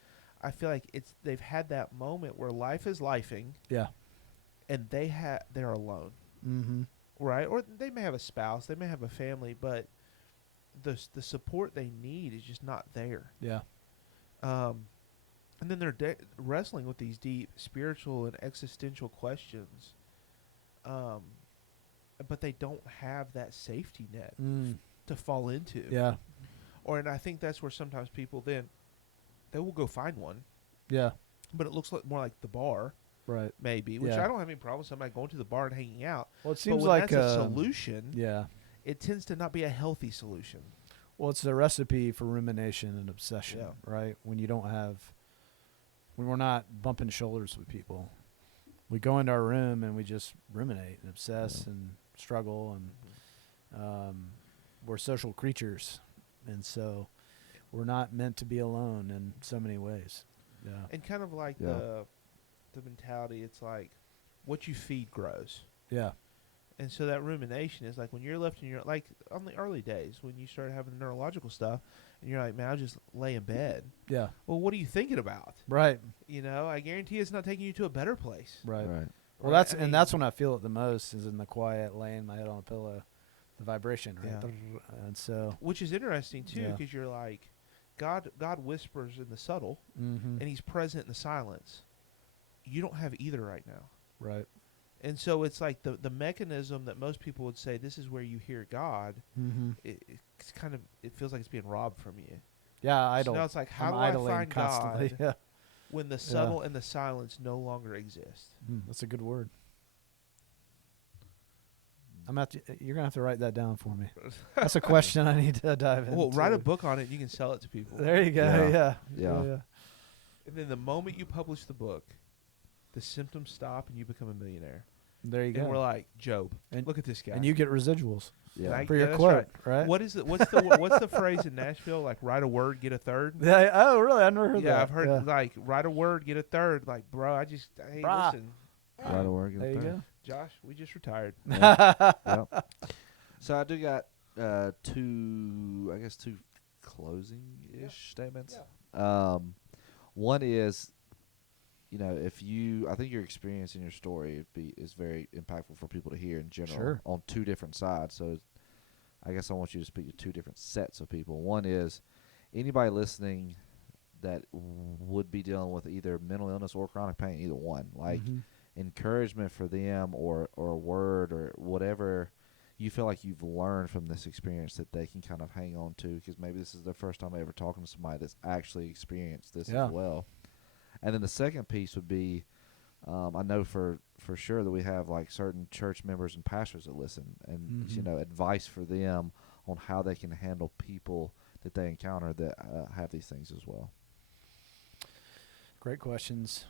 I feel like they've had that moment where life is lifing, Yeah. and they're alone, Mm-hmm. right? Or they may have a spouse, they may have a family, but the support they need is just not there. Yeah. And then they're wrestling with these deep spiritual and existential questions, but they don't have that safety net to fall into. Yeah. And I think that's where sometimes people then they will go find one, Yeah. but it looks more like the bar, Right. maybe. Which Yeah. I don't have any problem with somebody going to the bar and hanging out. Well, it But seems when like that's a solution, Yeah. it tends to not be a healthy solution. Well, it's a recipe for rumination and obsession, Yeah. right? When we're not bumping shoulders with people, we go into our room and we just ruminate and obsess and struggle, and we're social creatures, and so we're not meant to be alone in so many ways. Yeah. And kind of like Yeah. the mentality, it's like what you feed grows. Yeah. And so that rumination is like when you're left in your, like on the early days when you started having the neurological stuff and you're like, man, I'll just lay in bed. Yeah. Well, what are you thinking about? Right. I guarantee it's not taking you to a better place. Right. Right. Well, Right? that's when I feel it the most, is in the quiet, laying my head on a pillow, the vibration, right? Yeah. And so, Which is interesting too, Yeah. because you're like, God whispers in the subtle, mm-hmm. and He's present in the silence. You don't have either right now. Right. And so it's like the mechanism that most people would say, this is where you hear God. Mm-hmm. It's kind of, it feels like it's being robbed from you. Yeah, So idle. now it's like, how I'm do I idling find constantly. God Yeah. when the subtle and the silence no longer exist? That's a good word. You're gonna have to write that down for me. That's a question I need to dive into. Well, write a book on it and you can sell it to people. There you go. Yeah. Yeah. Yeah. And then the moment you publish the book, the symptoms stop and you become a millionaire. There you And we're go. like, Job, And- look at this guy. And you get residuals Yeah. for your that's quote, right? What's the what's the phrase in Nashville? Like, write a word, get a third. Yeah, oh, really? I never heard that. Yeah, I've heard like write a word, get a third. Like, bro, hey, Brah. listen, Right to work. There you go. Josh, we just retired. Yep. So I do got two closing-ish statements. One is, I think your experience and your story is very impactful for people to hear in general. Sure. On two different sides. So I guess I want you to speak to two different sets of people. One is anybody listening that would be dealing with either mental illness or chronic pain, either one. Like encouragement for them or a word or whatever you feel like you've learned from this experience that they can kind of hang on to, because maybe this is the first time ever talking to somebody that's actually experienced this as well. And then the second piece would be, I know for sure that we have like certain church members and pastors that listen, and advice for them on how they can handle people that they encounter that have these things as well. Great questions.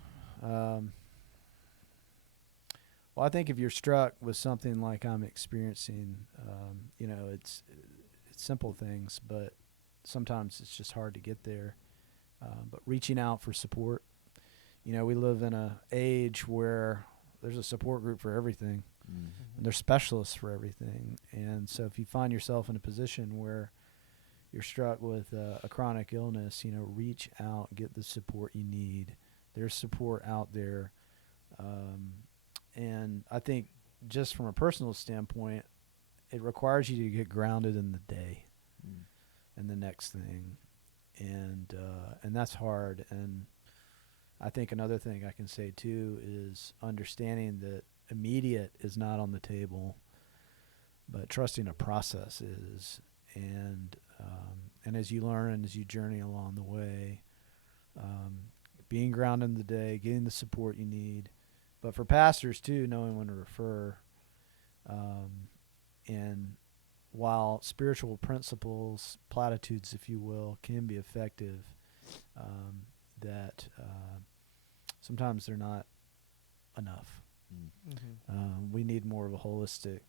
Well, I think if you're struck with something like I'm experiencing, it's simple things, but sometimes it's just hard to get there. But reaching out for support. We live in a age where there's a support group for everything, and there's specialists for everything. And so if you find yourself in a position where you're struck with a chronic illness, reach out, get the support you need. There's support out there. And I think just from a personal standpoint, it requires you to get grounded in the day and the next thing. And that's hard. And I think another thing I can say too is understanding that immediate is not on the table, but trusting a process is. And as you learn and as you journey along the way, being grounded in the day, getting the support you need. But for pastors too, knowing when to refer. And while spiritual principles, platitudes, if you will, can be effective, that sometimes they're not enough. We need more of a holistic,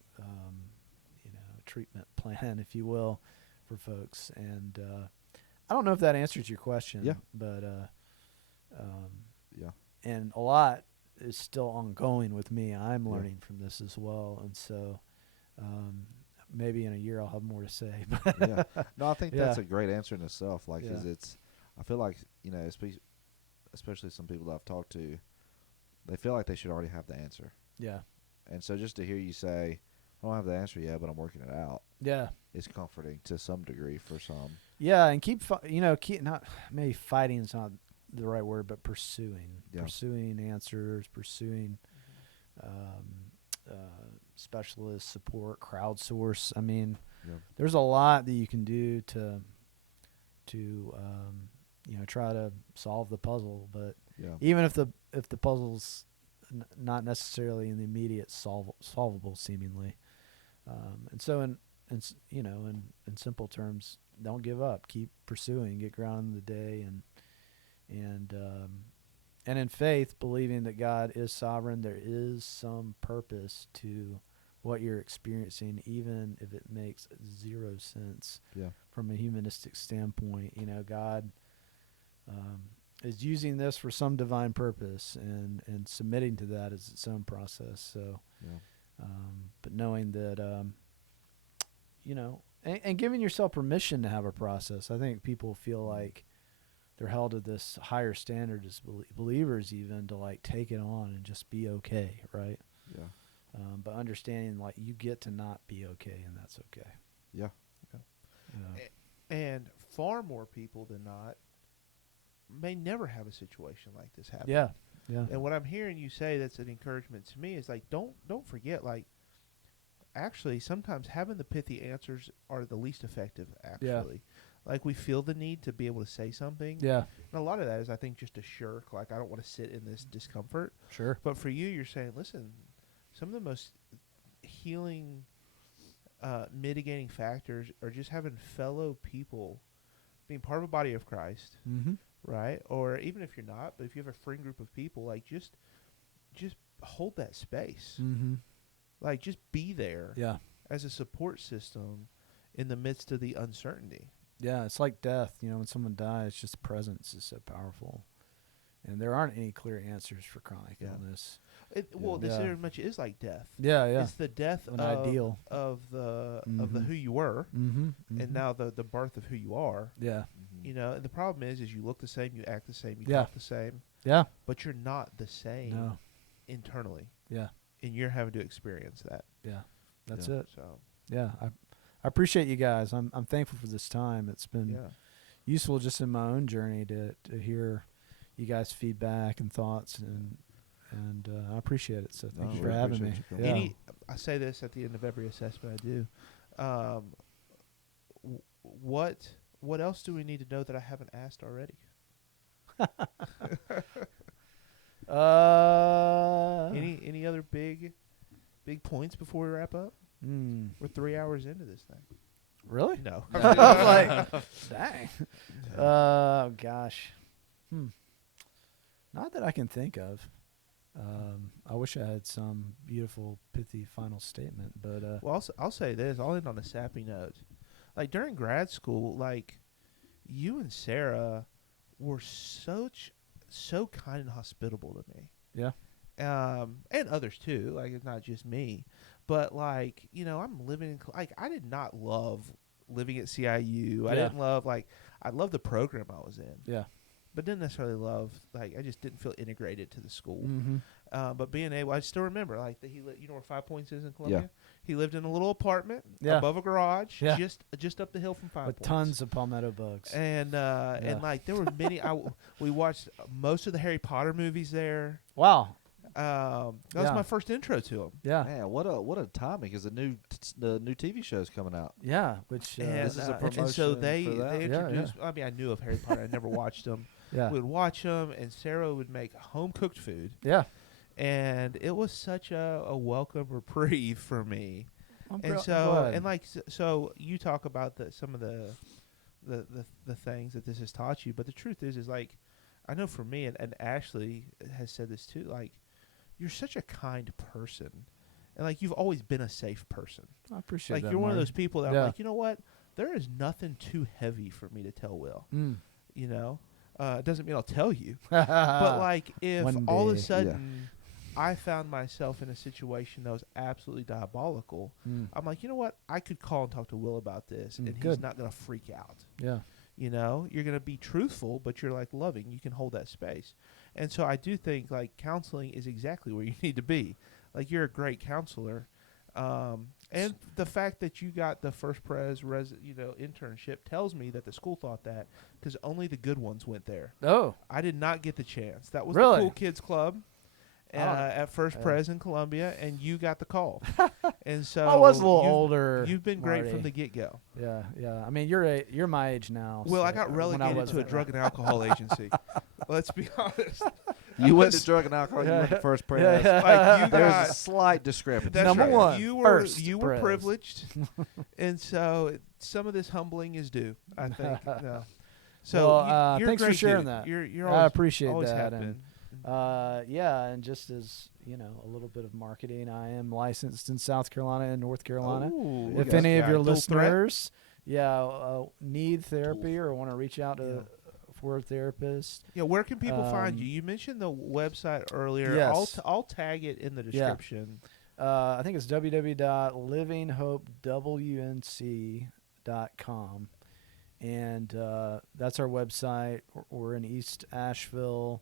treatment plan, if you will, for folks. And I don't know if that answers your question. Yeah. But Yeah. And a lot is still ongoing with me. I'm Yeah. learning from this as well, and so maybe in a year I'll have more to say. Yeah. No, I think that's Yeah. a great answer in itself. Like, 'cause Yeah. I feel like, especially some people that I've talked to, they feel like they should already have the answer. Yeah. And so just to hear you say, I don't have the answer yet, but I'm working it out, Yeah. is comforting to some degree for some. Yeah, and keep not maybe fighting is not the right word, but pursuing, Yeah. pursuing answers, pursuing specialist support, crowdsource. I mean, Yeah. there's a lot that you can do to try to solve the puzzle. But Yeah. even if the puzzle's not necessarily in the immediate solvable, seemingly, and so in simple terms, don't give up. Keep pursuing. Get grounded in the day, and in faith, believing that God is sovereign. There is some purpose to what you're experiencing, even if it makes zero sense Yeah. from a humanistic standpoint. God is using this for some divine purpose, and submitting to that is its own process. So, Yeah. but knowing that, and giving yourself permission to have a process. I think people feel like they're held to this higher standard as believers, even to like take it on and just be okay, right? Yeah. But understanding like you get to not be okay, and that's okay. Yeah. And far more people than not may never have a situation like this happen. Yeah, yeah, And what I'm hearing you say that's an encouragement to me is like don't forget, like, actually sometimes having the pithy answers are the least effective, actually. Like, we feel the need to be able to say something. yeah, And a lot of that is, I think, just a shirk. Like, I don't want to sit in this discomfort. sure. But for you, you're saying, listen, some of the most healing, mitigating factors are just having fellow people, being part of a body of Christ, Mm-hmm. right? Or even if you're not, but if you have a friend group of people, like, just hold that space. Mm-hmm. Like, just be there Yeah, as a support system in the midst of the uncertainty. yeah. It's like death. When someone dies, just presence is so powerful, and there aren't any clear answers for chronic Yeah. illness. Well, this Yeah. very much is like death. Yeah, yeah. It's the death An of ideal. of the Mhm. who you were, Mm-hmm. and now the birth of who you are. Yeah, You know, and the problem is you look the same, you act the same, you Yeah. talk the same, yeah. but you're not the same No. internally, Yeah, and you're having to experience that. yeah. That's Yeah. it. So Yeah, I appreciate you guys. I'm thankful for this time. It's been yeah, useful just in my own journey to hear you guys' feedback and thoughts, and I appreciate it. So thank No, you we for having me. appreciate you coming. Yeah. I say this at the end of every assessment I do. What else do we need to know that I haven't asked already? Any other big points before we wrap up? We're 3 hours into this thing. Really? No. I was like, dang. Oh gosh. Not that I can think of. I wish I had some beautiful, pithy final statement, but Well, I'll say this. I'll end on a sappy note. Like, during grad school, like, you and Sarah were so kind and hospitable to me. yeah, And others too. Like, it's not just me. But, like, I'm living in like, I did not love living at CIU. I Yeah. didn't love, like, I loved the program I was in, yeah. but didn't necessarily love, like, I just didn't feel integrated to the school. Mm-hmm. But being able, I still remember, like, that you know where 5 Points is in Columbia? He lived in a little apartment Yeah. above a garage, Yeah. just up the hill from 5 With Points. tons of palmetto bugs. And like, there were many. We watched most of the Harry Potter movies there. Wow. That was Yeah. my first intro to them. Yeah. Man, what a timing! Because the new TV show's coming out. Yeah. Which And, This is a and so promotion they for that? they Yeah, introduced. I mean, I knew of Harry Potter. I never watched them. yeah. We would watch them, and Sarah would make home cooked food, Yeah. and it was such a welcome reprieve for me. I'm And I'm so, glad. and like, so you talk about some of the things that this has taught you, but the truth is like, I know for me, and Ashley has said this too, like, you're such a kind person, and like, you've always been a safe person. I appreciate Like, that. you're one of Marty. those people that Yeah. I'm like, you know what? There is nothing too heavy for me to tell Will. Mm. You know, It doesn't mean I'll tell you. But like, if One all of a day. sudden I found myself in a situation that was absolutely diabolical, I'm like, you know what? I could call and talk to Will about this, and he's good. not gonna freak out. Yeah. You know, you're gonna be truthful, but you're like loving. You can hold that space, and so I do think like counseling is exactly where you need to be. Like, you're a great counselor, and the fact that you got the first internship tells me that the school thought that, because only the good ones went there. Oh. I did not get the chance. That was Really? the Cool Kids Club at First Pres in Columbia, and you got the call. And so I was a little older. You've been great Marty. from the get-go. Yeah, yeah. I mean, you're my age now. Well, so I got when relegated to a wasn't. drug and alcohol agency. Let's be honest. You went to drug and alcohol. You went to First Press. Yeah. Like, you There's got a slight discrepancy. That's Number right. one, You First were Pres. privileged, and so some of this humbling is due, I think. No. So Well, you're a thanks for great sharing dude. that. You're I always, appreciate always that. have And been. yeah, and just as a little bit of marketing, I am licensed in South Carolina and North Carolina. Ooh, If look at any this of guy. your Dual threat. listeners, need therapy or want to reach out to for a therapist, Yeah, where can people find you? You mentioned the website earlier. Yes. I'll tag it in the description. I think it's www.livinghopewnc.com, and that's our website. We're in East Asheville.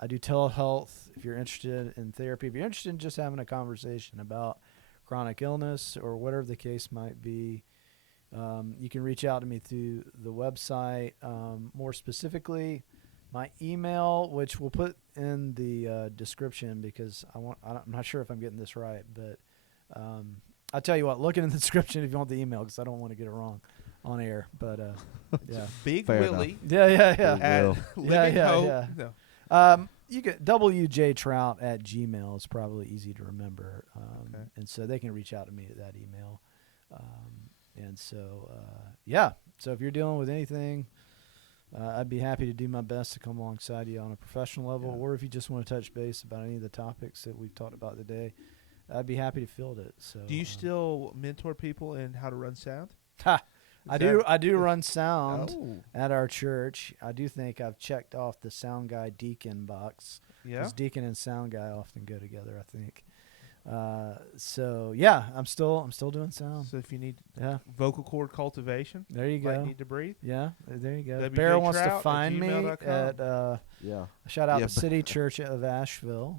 I do telehealth if you're interested in therapy. If you're interested in just having a conversation about chronic illness or whatever the case might be, you can reach out to me through the website. More specifically, my email, which we'll put in the description because I'm not sure if I'm getting this right, but I'll tell you what, look in the description if you want the email because I don't want to get it wrong on air. But yeah, Big Fair Willie yeah. at Will. Living Yeah. Hope. No. You get wjtrout@gmail is probably easy to remember, Okay. and so they can reach out to me at that email. And so, so if you're dealing with anything, I'd be happy to do my best to come alongside you on a professional level, or if you just want to touch base about any of the topics that we've talked about today, I'd be happy to field it. So, Do you still mentor people in how to run sound? I do run sound Oh, at our church. I do think I've checked off the sound guy deacon box. yeah. 'Cause deacon and sound guy often go together, I think. So yeah, I'm still doing sound. So if you need Yeah, vocal cord cultivation, there you like go. Need to Breathe. Yeah, there you go. WJ Bear wants to Trout at find me gmail.com. at Yeah. shout out Yeah, the City Church of Asheville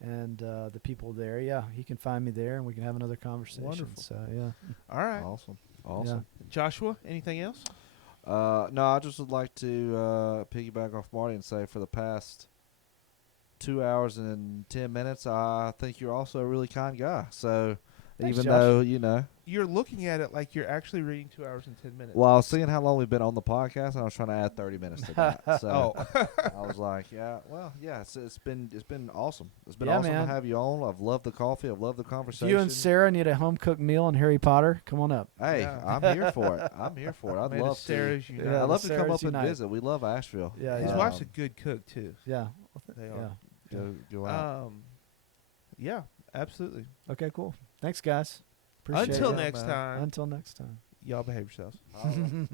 and the people there. Yeah, he can find me there, and we can have another conversation. Wonderful. So yeah, All right. Awesome. Awesome. Joshua, anything else? No, I just would like to piggyback off Marty and say for the past 2 hours and 10 minutes, I think you're also a really kind guy. So Thanks, even Josh. though, You're looking at it like you're actually reading 2 hours and 10 minutes. well, I was seeing how long we've been on the podcast, and I was trying to add 30 minutes to that. So I was like, it's been awesome. It's been Yeah, awesome man. to have you on. I've loved the coffee. I've loved the if conversation. you and Sarah need a home cooked meal in Harry Potter, come on up. Hey, Yeah. I'm here for it. I'd Man, love it's to. Sarah's Yeah, I'd the love to come Sarah's up and unite. visit. We love Asheville. Yeah, His yeah. wife's a good cook too. Yeah, They yeah. are. Go out. Yeah, absolutely. Okay, cool. Thanks, guys. Appreciate Until it. next time, Until next time. y'all behave yourselves. All right.